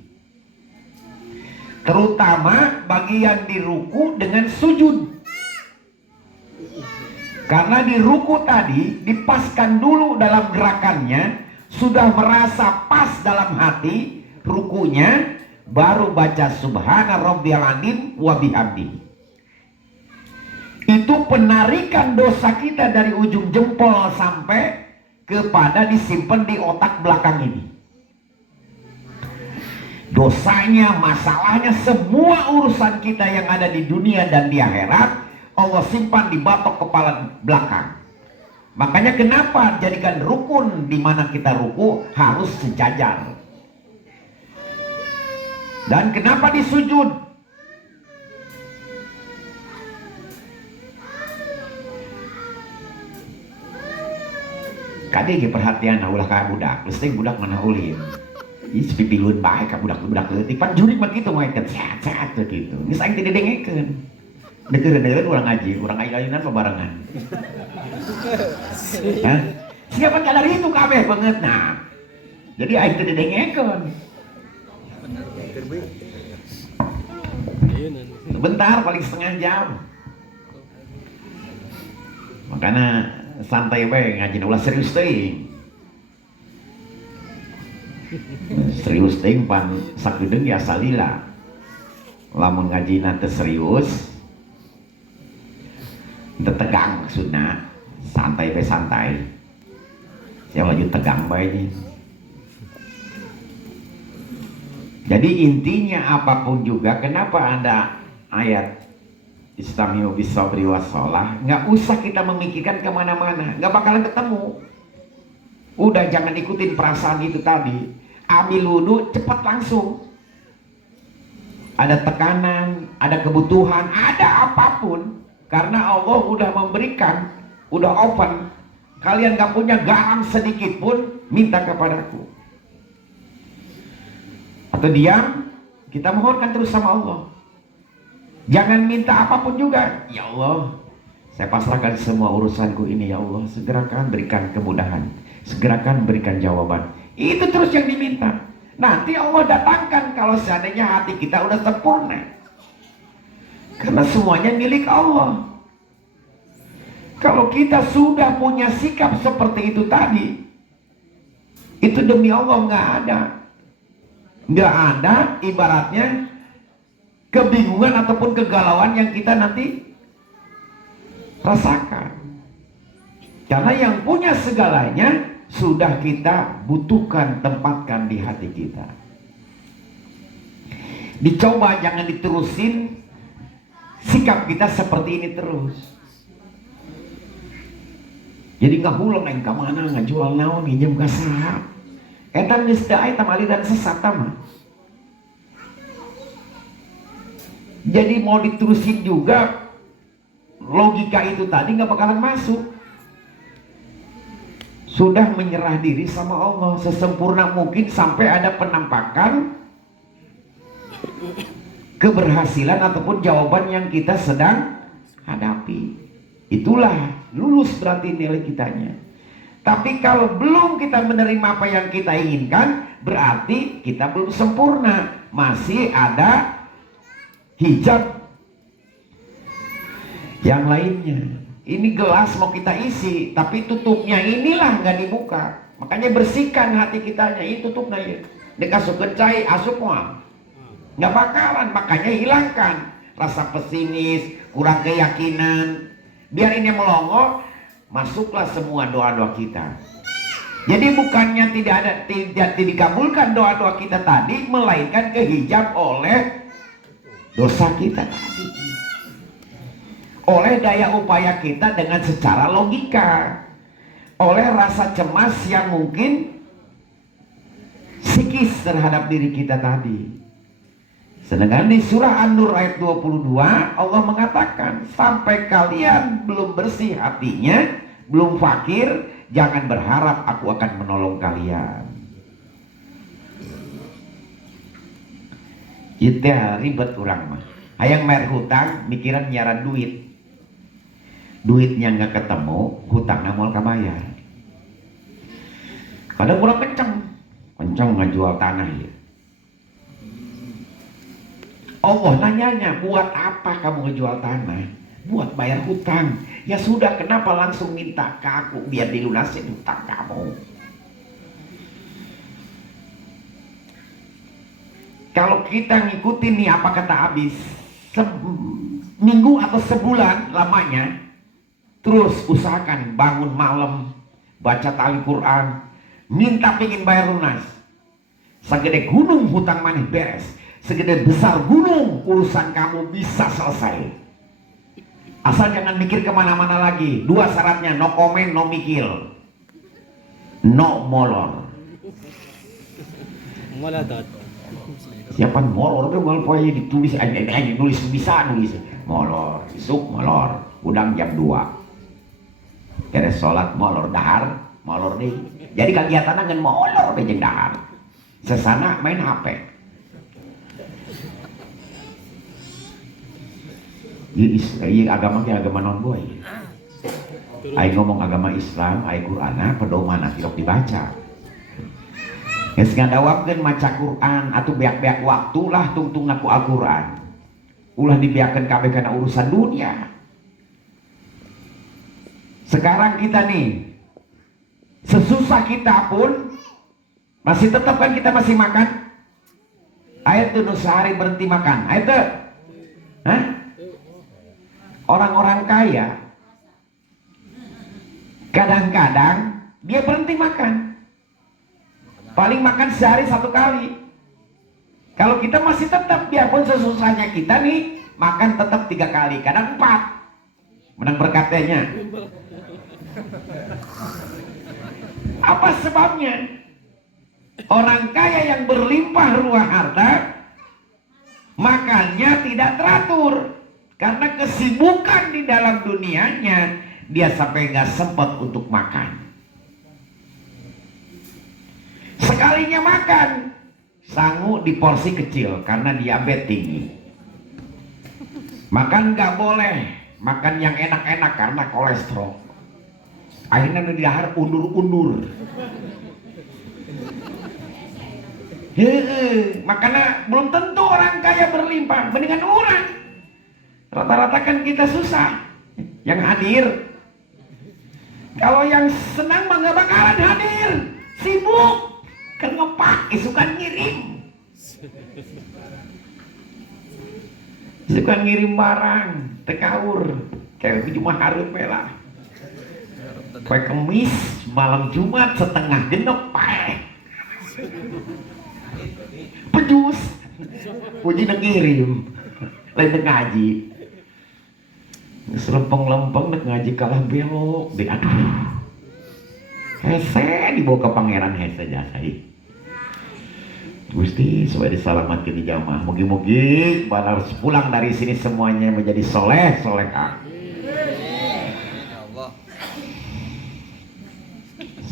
Terutama bagi yang di ruku dengan sujud. Karena di ruku tadi dipaskan dulu dalam gerakannya, sudah merasa pas dalam hati rukunya, baru baca subhana rabbiyal azim wa bihamdi. Itu penarikan dosa kita dari ujung jempol sampai kepada disimpan di otak belakang ini. Dosanya, masalahnya, semua urusan kita yang ada di dunia dan di akhirat Allah simpan di batok kepala belakang. Makanya kenapa jadikan rukun di mana kita ruku harus sejajar. Dan kenapa disujud? Kade perhatian ulah ka budak, leusteung budak mana ulin. Ih pipilun bae ka budak-budak leutik pan jurik mah kitu moe sehat-sehat teh kitu. Geus aing teh didengekeun. Deukeun-deukeun urang ngaji, urang ayunan pabarengan. Hah? Siapa kadari itu kabeh banget nah. Jadi aing teh didengekeun. Bentar paling setengah jam. Makanya santai bae ngaji ulah serius teuing. Serius teuing pan sakedeung ya salila. Lamun ngajina teu serius teu tegang maksudna, santai bae santai. Sia laju tegang bae nih. Jadi intinya apapun juga, kenapa ada ayat istamiu bisabri wassalah, nggak usah kita memikirkan kemana-mana, nggak bakalan ketemu. Udah jangan ikutin perasaan itu tadi, ambil wudhu cepat langsung. Ada tekanan, ada kebutuhan, ada apapun, karena Allah udah memberikan, udah open. Kalian nggak punya garam sedikit pun, minta kepadaku. Atau diam, kita mohonkan terus sama Allah. Jangan minta apapun juga. Ya Allah, saya pasrahkan semua urusanku ini ya Allah. Segerakan berikan kemudahan, segerakan berikan jawaban. Itu terus yang diminta. Nanti Allah datangkan kalau seandainya hati kita udah sempurna. Karena semuanya milik Allah. Kalau kita sudah punya sikap seperti itu tadi, itu demi Allah nggak ada. Nggak ada ibaratnya kebingungan ataupun kegalauan yang kita nanti rasakan. Karena yang punya segalanya sudah kita butuhkan, tempatkan di hati kita. Dicoba jangan diterusin sikap kita seperti ini terus. Jadi nggak hulang yang kemana, nggak jual naon, nginjem ke saha. Eta geus teu aya aliran sesat mah. Jadi mau diterusin juga logika itu tadi nggak bakalan masuk. Sudah menyerah diri sama Allah sesempurna mungkin sampai ada penampakan keberhasilan ataupun jawaban yang kita sedang hadapi. Itulah lulus berarti nilai kitanya. Tapi kalau belum kita menerima apa yang kita inginkan, berarti kita belum sempurna. Masih ada hijab yang lainnya. Ini gelas mau kita isi, tapi tutupnya inilah nggak dibuka. Makanya bersihkan hati kitanya, ini tutupnya ya. Dikasih cai, asup mual. Nggak bakalan, makanya hilangkan rasa pesimis, kurang keyakinan. Biar ini melongo, masuklah semua doa-doa kita. Jadi bukannya tidak dikabulkan doa-doa kita tadi, melainkan kehijab oleh dosa kita tadi, oleh daya upaya kita dengan secara logika, oleh rasa cemas yang mungkin psikis terhadap diri kita tadi. Sedangkan di surah An-Nur ayat 22 Allah mengatakan, sampai kalian belum bersih hatinya, belum fakir, jangan berharap aku akan menolong kalian. Kita ribet orang mah. Hayang mer hutang, mikiran nyaran duit. Duitnya nggak ketemu, hutangnya mau kabayar. Kadang kurang kenceng ngejual tanah ya. Allah nanyanya, buat apa kamu ngejual tanah? Buat bayar hutang. Ya sudah, kenapa langsung minta ke aku biar dilunasin hutang kamu? Kalau kita ngikutin nih apa kata Abis, seminggu atau sebulan lamanya, terus usahakan bangun malam, baca tali Quran, minta pingin bayar lunas. Segede gunung hutang maneh beres, segede besar gunung urusan kamu bisa selesai. Asal jangan mikir kemana-mana lagi. Dua syaratnya, no komen, no mikir, no molor. Siapa molor? Udah mal poe ditulis aja nulis bisa nulis molor, isuk molor, udang jam 2. Beres sholat molor dahar, molor deh. Jadi kegiatannya ngan molor deh jeung dahar. Sesana main HP. Iya agama kayak agama non boy. Ayo ngomong agama Islam, ayo Qur'ana, pedoman kirok dibaca. Geus ngadawapkeun maca Quran atuh beak-beak waktu lah tungtung ngaku Al-Quran. Ulah dibiarkan kabeh kana urusan dunia. Sekarang kita nih, sesusah kita pun masih tetap kan kita masih makan. Ayat tuh sehari berhenti makan. Ayat tuh, hah? Orang-orang kaya kadang-kadang dia berhenti makan, paling makan sehari 1 kali. Kalau kita masih tetap, biarpun sesusahnya kita nih makan tetap 3 kali, kadang 4. Menang berkatnya. Apa sebabnya? Orang kaya yang berlimpah ruah harta makannya tidak teratur. Karena kesibukan di dalam dunianya, dia sampai nggak sempat untuk makan. Sekalinya makan, sangu di porsi kecil karena diabetes tinggi. Makan nggak boleh, makan yang enak-enak karena kolesterol. Akhirnya di dahar undur-undur. Makanya belum tentu orang kaya berlimpah, mendingan orang. Rata-rata kan kita susah yang hadir. Kalau yang senang mah gak bakalan hadir, sibuk kan ngepak, isukan ngirim, isukan ngirim barang tekaur kayak cuma harus pelah kue kemis malam Jumat setengah genep paeh pejus puji ngirim lain ngaji selempeng-lempeng nek ngaji kalah belok deh, aduh hese dibawa ke pangeran hese jasai Gusti supaya diselamatkan di jamaah. Mugi-mugi balas pulang dari sini semuanya menjadi soleh solehah.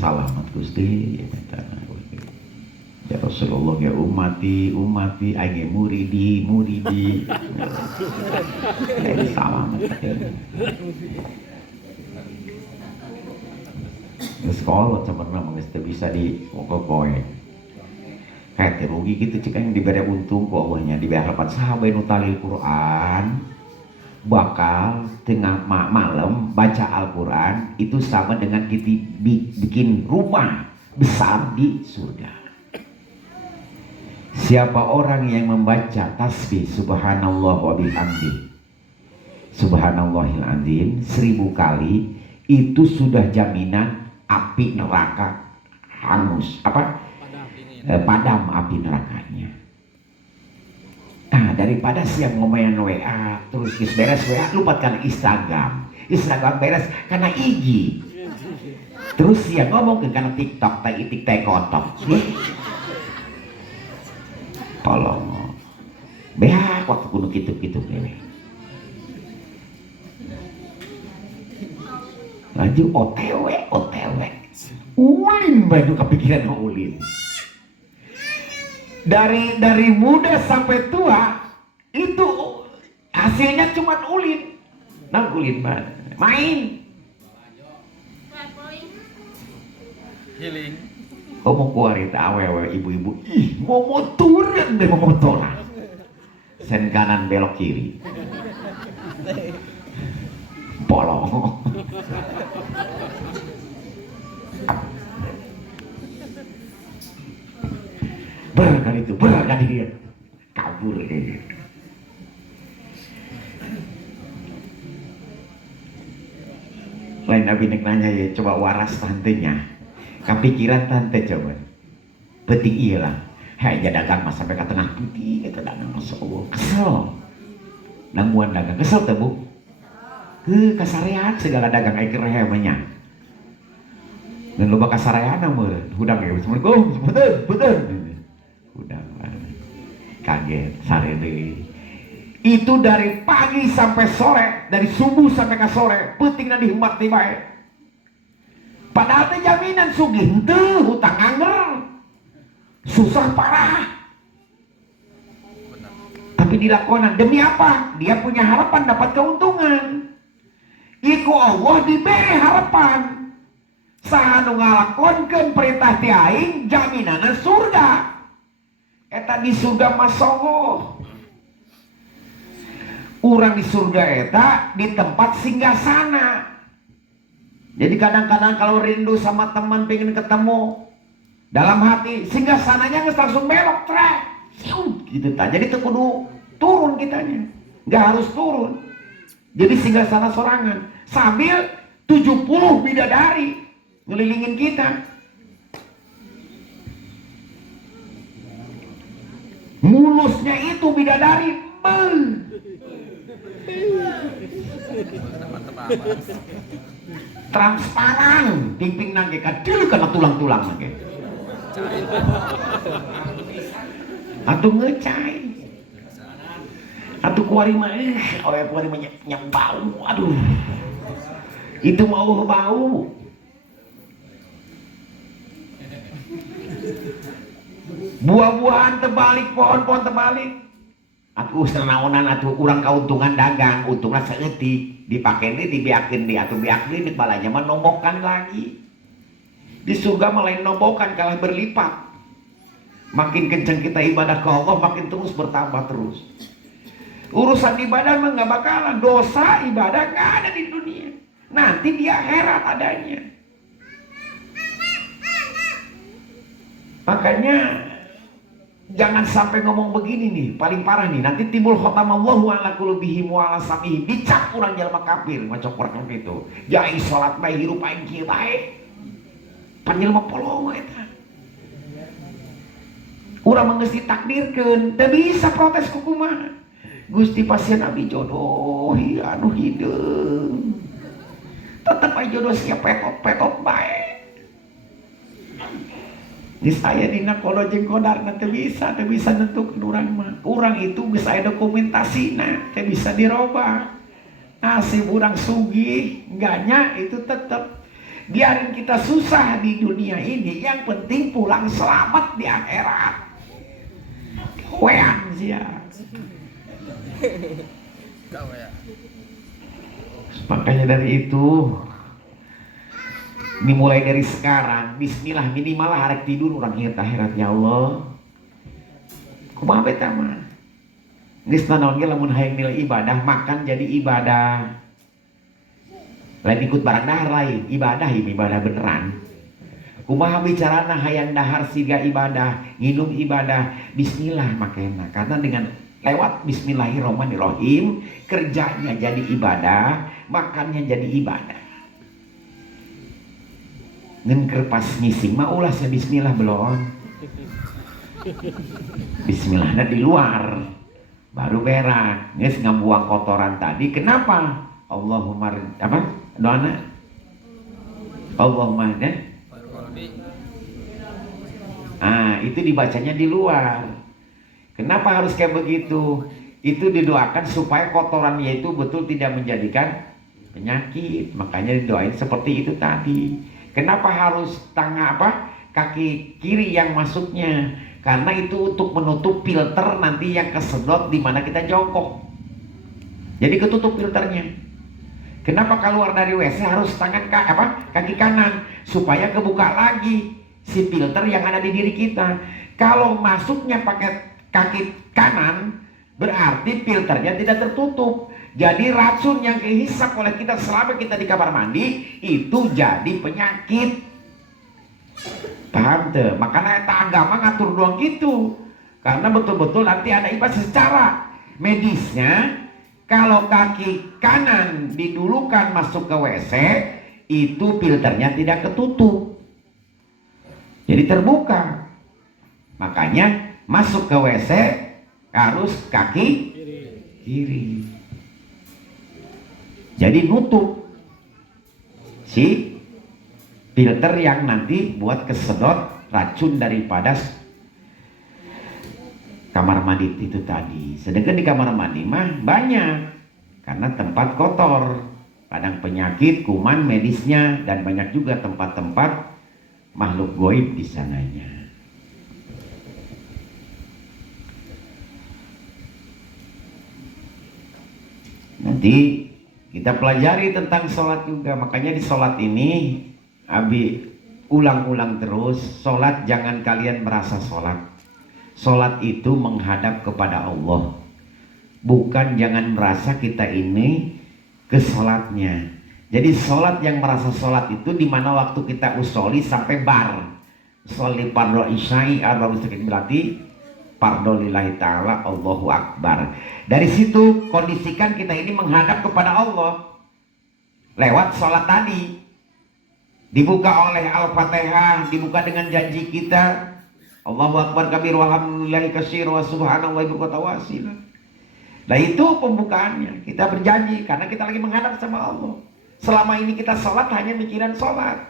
Salamat Gusti ya Rasulullah ya umati aing muridi salamat sekolah sebenarnya mesti bisa di pokok-pokok kayak rugi gitu cik yang diberi untung ku Allahnya diberi harapan sahabat nutalil Quran bakal tengah malam baca Al-Quran itu sama dengan kita bikin rumah besar di surga. Siapa orang yang membaca tasbih subhanallah wa bihamdi subhanallahil azim 1000 kali, itu sudah jaminan api neraka hangus padam api nerakanya. Nah, daripada siang ngomain WA terus beres WA lupa karena Instagram beres karena IG, terus siang ngomong karena TikTok tai kotok tolong beak waktu kudu gitu bewe. Laju OTW ulin baru kepikiran ulin. Dari muda sampai tua itu hasilnya cuma ulin. Nah ulin main healing. Ngomong kuarita awewe ibu-ibu mau motoran deh mau motoran sen kanan belok kiri bolong berkali dia kabur dia. Lain Nabi nanya ya coba waras tantenya kepikiran tante coba penting iyalah hanya dagang mas sampai ke tengah putih itu dagang mas kesel namuan dagang kesel tuh bu kasarean segala dagang air rehemanya dan loba kasarean meureun hudang ya assalamualaikum betul udah kaget sare deui itu dari pagi sampai sore, dari subuh sampai ke sore penting na dihembat di bae padahal teh jaminan sugih henteu hutang anger susah parah tapi dilakonan demi apa? Dia punya harapan dapat keuntungan iku Allah diberi harapan saha nu ngalakonkeun perintah ti aing jaminanna surga eta di surga masogoh urang di surga eta di tempat singgasana. Jadi kadang-kadang kalau rindu sama teman pengen ketemu dalam hati singgasananya nggak langsung belok trek gitu ta. Jadi itu kudu turun kitanya nggak harus turun jadi singgasana sorangan sambil 70 bidadari ngelilingin kita mulusnya itu bidadari transparan pingping nangge kadil kana tulang-tulang nangge atuh ngecai atuh kuari mah kuari mah nyambau aduh itu mau bau buah-buahan terbalik pohon-pohon terbalik atuh senaonan atuh urang kauntungan dagang untungna saeutik dipakai ini dibiakin di atau biakin di balanya mah nombokan lagi di surga mah lain nombokan kalah berlipat makin kenceng kita ibadah ke Allah makin terus bertambah terus urusan ibadah mah nggak bakalan dosa ibadah nggak ada di dunia nanti di akhirat adanya makanya jangan sampai ngomong begini nih, paling parah nih. Nanti timbul khotamallahu ala qulubihim wa ala sam'ihim. Dicap urang jalma kafir, macam orang itu. Jai salat bae hirup aing kieu bae. Panjelma polong eta. Urang mah geus ditakdirkeun, teu bisa protes ku kumaha. Gusti pasieun abi jodoh, anu hideung. Tetep aja jodoh siap petot-petot bae. Di saya dina kolo jeung kodarna teu bisa nentukeun urang mah. Urang itu geus aya dokumentasina, teu bisa dirobah. Nasib urang sugih, enggaknya itu tetap biarin kita susah di dunia ini, yang penting pulang selamat di akhirat. Wean sia. Makanya dari itu dimulai dari sekarang bismillah minimal harek tidur orang ingat akhirat ya Allah kumaha beta mah geus nanaon ge lamun hayang nilai ibadah makan jadi ibadah lain ikut barang dahar lain ibadah beneran kumaha bicarana hayang dahar siga ibadah nginum ibadah bismillah makena karena dengan lewat bismillahirrahmanirrahim kerjanya jadi ibadah makannya jadi ibadah Ngen pas ngising mah ulah saya bismillah belum. Bismillahnya di luar baru berak. Nges ngambuang kotoran tadi. Kenapa? Allahumma apa? Doana? Allahumma itu dibacanya di luar. Kenapa harus kayak begitu? Itu didoakan supaya kotorannya itu betul tidak menjadikan penyakit. Makanya didoain seperti itu tadi. Kenapa harus kaki kiri yang masuknya? Karena itu untuk menutup filter nanti yang kesedot di mana kita jongkok. Jadi ketutup filternya. Kenapa keluar dari WC harus kaki kanan supaya kebuka lagi si filter yang ada di diri kita. Kalau masuknya pakai kaki kanan berarti filternya tidak tertutup. Jadi racun yang kehisap oleh kita selama kita di kamar mandi itu jadi penyakit. Paham tuh? Makanya agama ngatur doang gitu. Karena betul-betul nanti ada ibadah secara medisnya. Kalau kaki kanan didulukan masuk ke WC, itu filternya tidak ketutup. Jadi terbuka. Makanya masuk ke WC harus kaki kiri. Jadi nutup si filter yang nanti buat kesedot racun daripada kamar mandi itu tadi. Sedangkan di kamar mandi mah banyak karena tempat kotor, kadang penyakit, kuman medisnya, dan banyak juga tempat-tempat makhluk goib di sananya. Nanti kita pelajari tentang sholat juga. Makanya di sholat ini Abi ulang-ulang terus. Sholat jangan kalian merasa sholat. Sholat itu menghadap kepada Allah. Bukan jangan merasa kita ini ke sholatnya. Jadi sholat yang merasa sholat itu dimana waktu kita usoli sampai bar. Usoli pardo isya'i arba mustaqim berarti pardo lillahi ta'ala Allahu Akbar. Dari situ kondisikan kita ini menghadap kepada Allah. Lewat sholat tadi. Dibuka oleh Al-Fatihah. Dibuka dengan janji kita. Allahu Akbar kabir walhamdulillahi katsir wa subhanallahi bukratan wa asila. Nah itu pembukaannya. Kita berjanji karena kita lagi menghadap sama Allah. Selama ini kita sholat hanya mikiran sholat.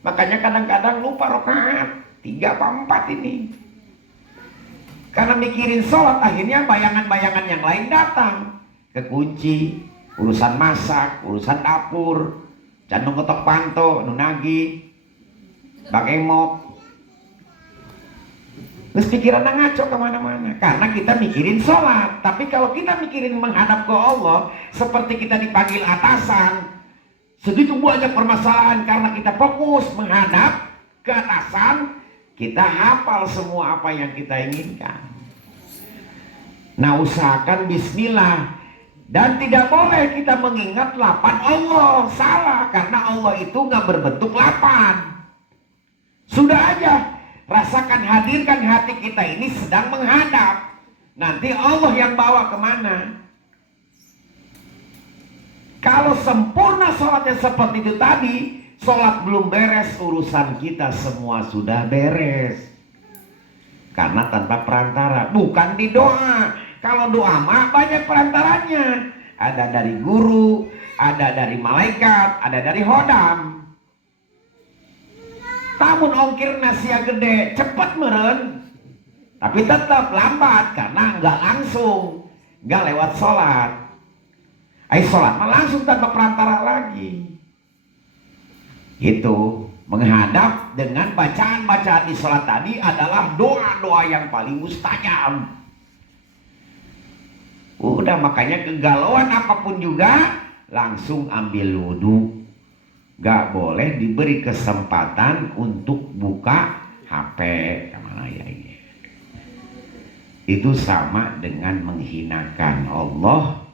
Makanya kadang-kadang lupa rakaat 3 apa 4 ini. Karena mikirin sholat akhirnya bayangan-bayangan yang lain datang. Kekunci, urusan masak, urusan dapur, candung ketok panto, nunagi, bakemok. Terus pikiran ngaco kemana-mana karena kita mikirin sholat. Tapi kalau kita mikirin menghadap ke Allah, seperti kita dipanggil atasan, segitu banyak permasalahan karena kita fokus menghadap ke atasan, kita hafal semua apa yang kita inginkan. Nah usahakan bismillah. Dan tidak boleh kita mengingat lapan Allah. Salah, karena Allah itu nggak berbentuk lapan. Sudah aja rasakan, hadirkan hati kita ini sedang menghadap. Nanti Allah yang bawa kemana. Kalau sempurna sholatnya seperti itu tadi, sholat belum beres, urusan kita semua sudah beres. Karena tanpa perantara, bukan di doa. Kalau doa mah banyak perantaranya. Ada dari guru, ada dari malaikat, ada dari hodam. Namun ongkir nasia gede, cepat meren. Tapi tetap lambat karena nggak langsung, nggak lewat sholat. Sholat mah langsung tanpa perantara lagi. Itu menghadap dengan bacaan-bacaan di sholat tadi adalah doa-doa yang paling mustajab. Udah makanya kegalauan apapun juga langsung ambil wudhu. Gak boleh diberi kesempatan untuk buka HP. Itu sama dengan menghinakan Allah.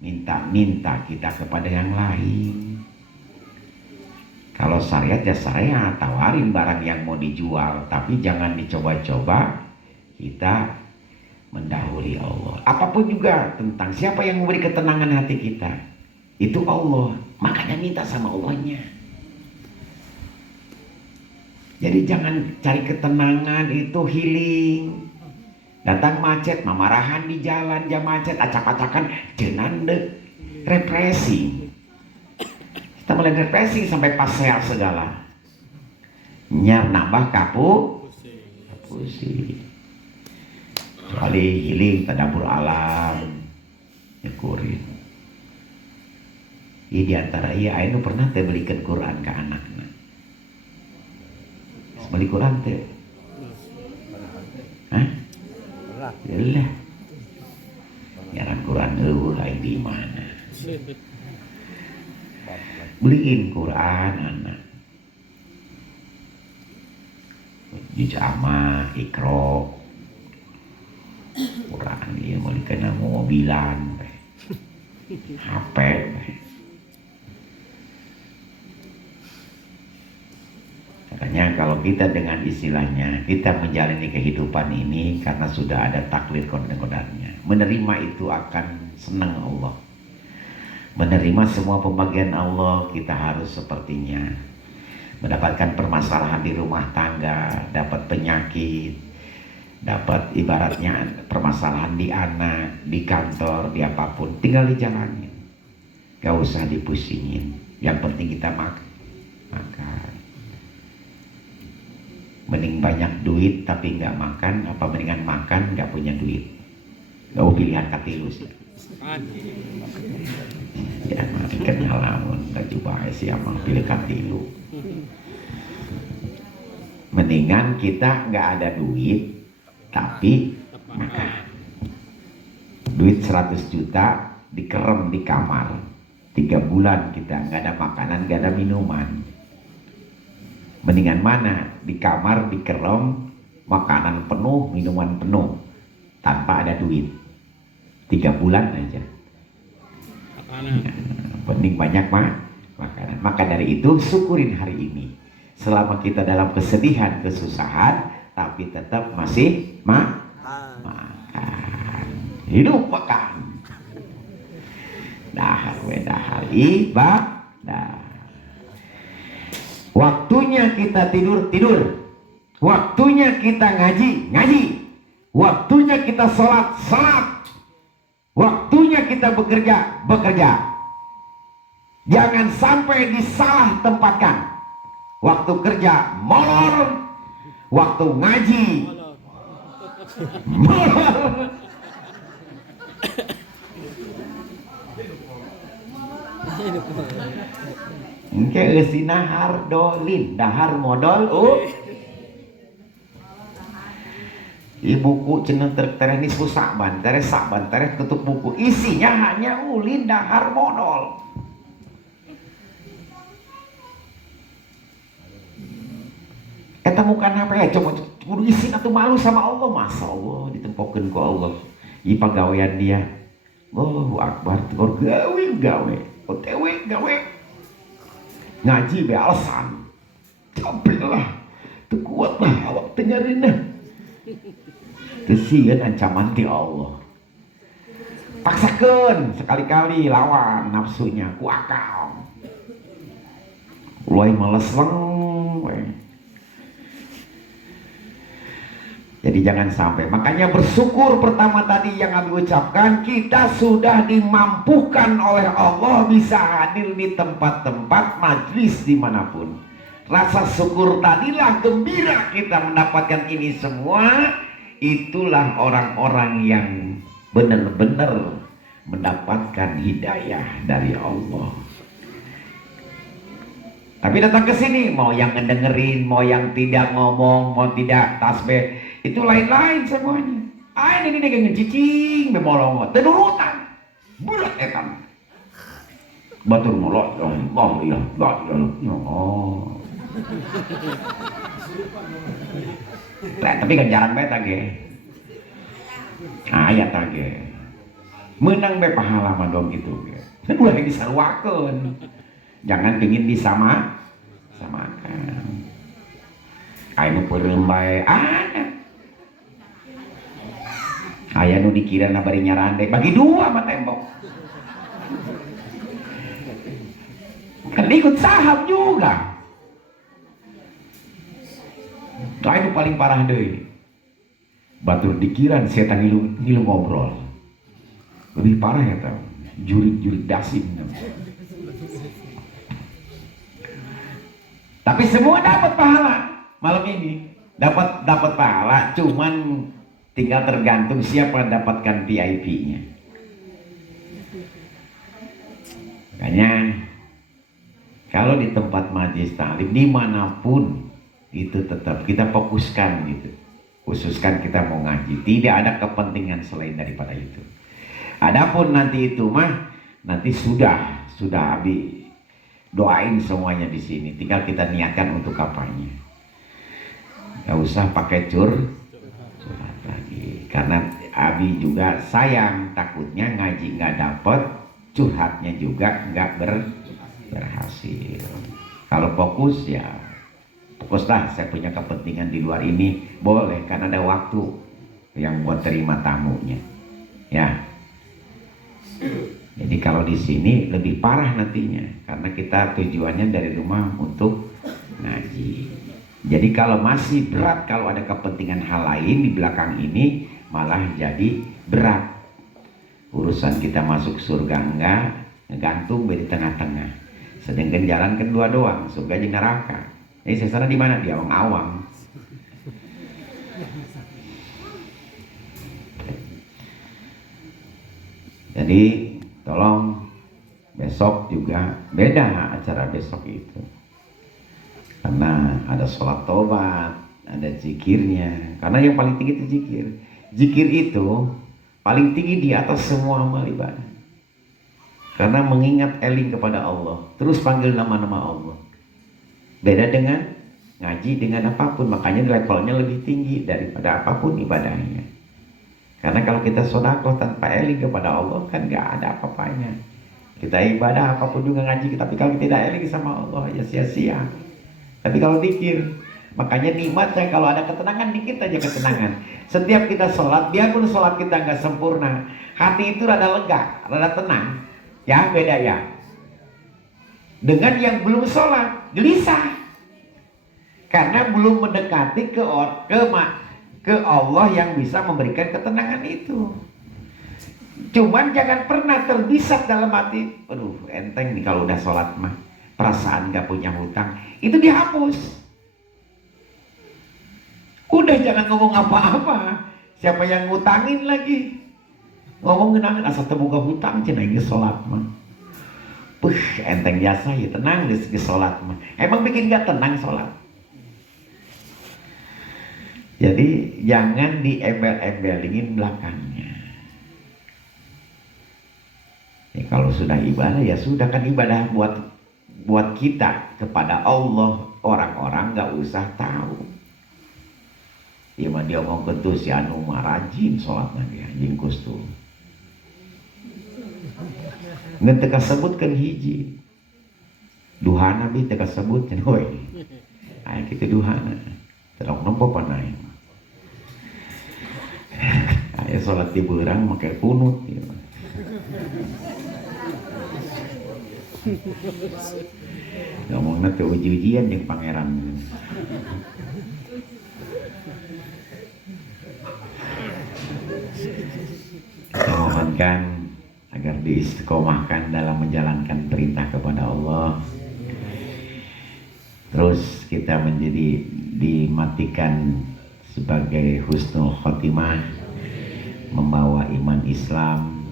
Minta-minta kita kepada yang lain. Kalau syariat ya syariat, tawarin barang yang mau dijual, tapi jangan dicoba-coba kita mendahului Allah. Apapun juga tentang siapa yang memberi ketenangan hati kita, itu Allah. Makanya minta sama Allahnya. Jadi jangan cari ketenangan, itu healing. Datang macet, mamarahan di jalan, jam macet, acak-acakan, jenang dek, represi. Kita mulai represi sampai pasea segala. Nyar nambah pusing. Kecuali healing, tadabur alam, nyekurin. Di antara Ainu pernah teh belikan Quran ke anaknya. Beli Quran teh. Hah? Yalah. Nyaran Quran hai di mana? Beliin Quran anak. Dijama Iqra. Quran dia mau dikena mobilan. HP. Makanya kalau kita dengan istilahnya kita menjalani kehidupan ini karena sudah ada takdir kodarnya, menerima itu akan senang Allah, menerima semua pembagian Allah. Kita harus sepertinya mendapatkan permasalahan di rumah tangga, dapat penyakit, dapat ibaratnya permasalahan di anak, di kantor, di apapun, tinggal dijalanin, gak usah dipusingin. Yang penting kita makan. Mending banyak duit tapi nggak makan, apa mendingan makan nggak punya duit? Gak pilihan katilu sih. Ya mati kenal lamun nggak coba sih emang pilih katilu. Mendingan kita nggak ada duit tapi makan. Duit 100 juta dikerem di kamar 3 bulan, kita nggak ada makanan, nggak ada minuman. Mendingan mana? Di kamar dikerem, makanan penuh, minuman penuh, tanpa ada duit 3 bulan aja. Penting banyak makanan. Maka dari itu syukurin hari ini. Selama kita dalam kesedihan, kesusahan, tapi tetap masih makan. Hidup makan. Dahar wedahar ibadah. Waktunya kita tidur, waktunya kita ngaji, waktunya kita sholat, waktunya kita bekerja. Jangan sampai disalah tempatkan. Waktu kerja molor, waktu ngaji molor. Engke eusi nahar dolin, dahar modal di buku cenah tereh nisfu Sa'ban, tereh tutup buku. Isinya hanya ulin dahar modal. Eta bukan apa ya, coba kudu isin atuh malu sama Allah. Masa Allah ditempokeun ku Allah. Ieu pagawean dia. Allahu Akbar, gawe. OTW gawe. Ngaji be alasan. Capek lah. Teu kuat lah awak teh nyarina. Teu sieun ancaman ti Allah. Paksakeun sekali-kali lawan nafsunya ku akal. Ulai males we. Jadi jangan sampai. Makanya bersyukur pertama tadi yang Abi ucapkan, kita sudah dimampukan oleh Allah bisa hadir di tempat-tempat majlis dimanapun. Rasa syukur tadilah gembira kita mendapatkan ini semua. Itulah orang-orang yang benar-benar mendapatkan hidayah dari Allah. Tapi datang ke sini mau yang ngedengerin, mau yang tidak ngomong, mau tidak tasbih, itu lain-lain semuanya. Ini ngecicing memolong, tenurutan, bulat etam. Batur molot, Allah ya. Oh. Tapi kan jarang bae tage. Aya tage. Menang bae pahala mah dong gitu ge. Ulah disaruakeun. Jangan pengin disamakan. Anu peureum bae aya nu dikira na bari nyarande bagi 2 sama tembok. Kan ikut saham juga. Nah itu paling parah deh. Batur dikiran setan ngilu ngobrol. Lebih parah ya tau. Jurik dasim. Tapi semua dapat pahala malam ini. Dapat pahala, cuman tinggal tergantung siapa dapatkan VIP-nya. Makanya kalau di tempat majelis taklim dimanapun itu tetap kita fokuskan gitu, khususkan kita mau ngaji, tidak ada kepentingan selain daripada itu. Adapun nanti itu mah nanti sudah Abi doain semuanya di sini, tinggal kita niatkan untuk apanya. Gak usah pakai curhat lagi, karena Abi juga sayang takutnya ngaji nggak dapet, curhatnya juga nggak berhasil. Kalau fokus ya fokuslah, saya punya kepentingan di luar ini boleh, karena ada waktu yang buat terima tamunya ya. Jadi kalau di sini lebih parah nantinya, karena kita tujuannya dari rumah untuk ngaji. Jadi kalau masih berat, kalau ada kepentingan hal lain di belakang ini malah jadi berat. Urusan kita masuk surga enggak, ngegantung di tengah-tengah. Sedangkan jalan kedua doang, surga jeung neraka. Jadi sesana di mana? Di awang-awang. Jadi tolong besok juga beda acara besok itu, karena ada sholat tobat, ada zikirnya. Karena yang paling tinggi itu zikir. Zikir itu paling tinggi di atas semua amal ibadah, karena mengingat eling kepada Allah, terus panggil nama-nama Allah. Beda dengan ngaji, dengan apapun, makanya levelnya lebih tinggi daripada apapun ibadahnya. Karena kalau kita sedekah tanpa eling kepada Allah kan gak ada apa-apanya. Kita ibadah apapun juga ngaji, tapi kalau kita tidak eling sama Allah ya sia-sia. Tapi kalau zikir, makanya nikmatnya kalau ada ketenangan, dikit aja ketenangan. Setiap kita sholat, biarpun sholat kita nggak sempurna, hati itu rada lega, rada tenang. Ya beda ya. Dengan yang belum sholat, gelisah. Karena belum mendekati ke Allah yang bisa memberikan ketenangan itu. Cuman jangan pernah terbisat dalam hati, aduh enteng nih kalau udah sholat mah, perasaan gak punya hutang, itu dihapus. Udah jangan ngomong apa-apa, siapa yang ngutangin lagi, ngomong genangan asal terbuka hutang cenah geus sholat mah. Enteng biasa ya, tenang geus sholat mah. Emang bikin gak tenang sholat. Jadi jangan diembel-embelingin belakangnya. Ya, kalau sudah ibadah ya sudah, kan ibadah buat kita kepada Allah. Orang-orang nggak usah tahu. Ya mah dia ngomong ketu si anu mah rajin sholatnya dia jingkus tuh. Ngan teka sebutkan hiji. Duhana bi teka sebut cenah we. Aya kitu duhana. Terok nompo panai. Aya sholat di beurang make kunut ya. Ngomongna teh uji-ujian jeung pangeran. Kita mohonkan agar diistiqomahkan dalam menjalankan perintah kepada Allah. Terus kita menjadi dimatikan sebagai husnul khotimah, membawa iman Islam,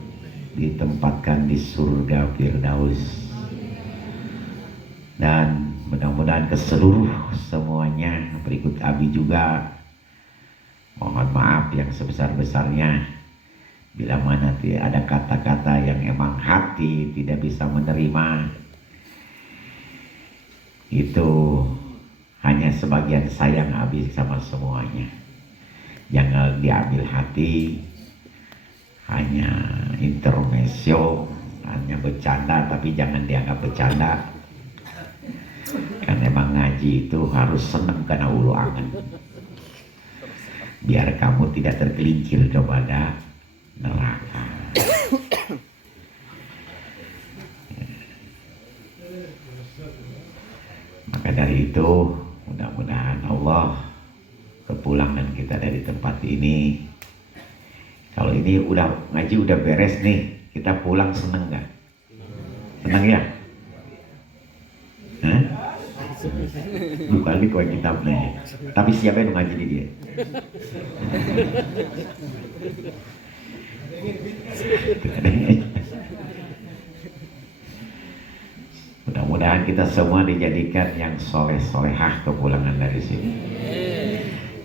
ditempatkan di surga Firdaus. Dan mudah-mudahan ke seluruh semuanya, berikut Abi juga mohon maaf yang sebesar-besarnya bila mana ada kata-kata yang emang hati tidak bisa menerima. Itu hanya sebagian sayang Abi sama semuanya. Jangan diambil hati, hanya intermezzo, hanya bercanda, tapi jangan dianggap bercanda. Kan emang ngaji itu harus senang karena ulu angen, biar kamu tidak tergelincir kepada neraka. Maka dari itu mudah-mudahan Allah kepulangan kita dari tempat ini. Kalau ini udah ngaji udah beres nih, kita pulang seneng nggak? Seneng ya? Hah? Bukan di kau kitabnya. Tapi siapa yang ngaji di dia? Mudah-mudahan kita semua dijadikan yang soleh-solehah kepulangan dari sini.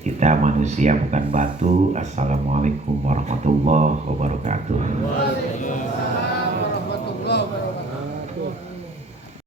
Kita manusia bukan batu. Assalamualaikum warahmatullahi wabarakatuh.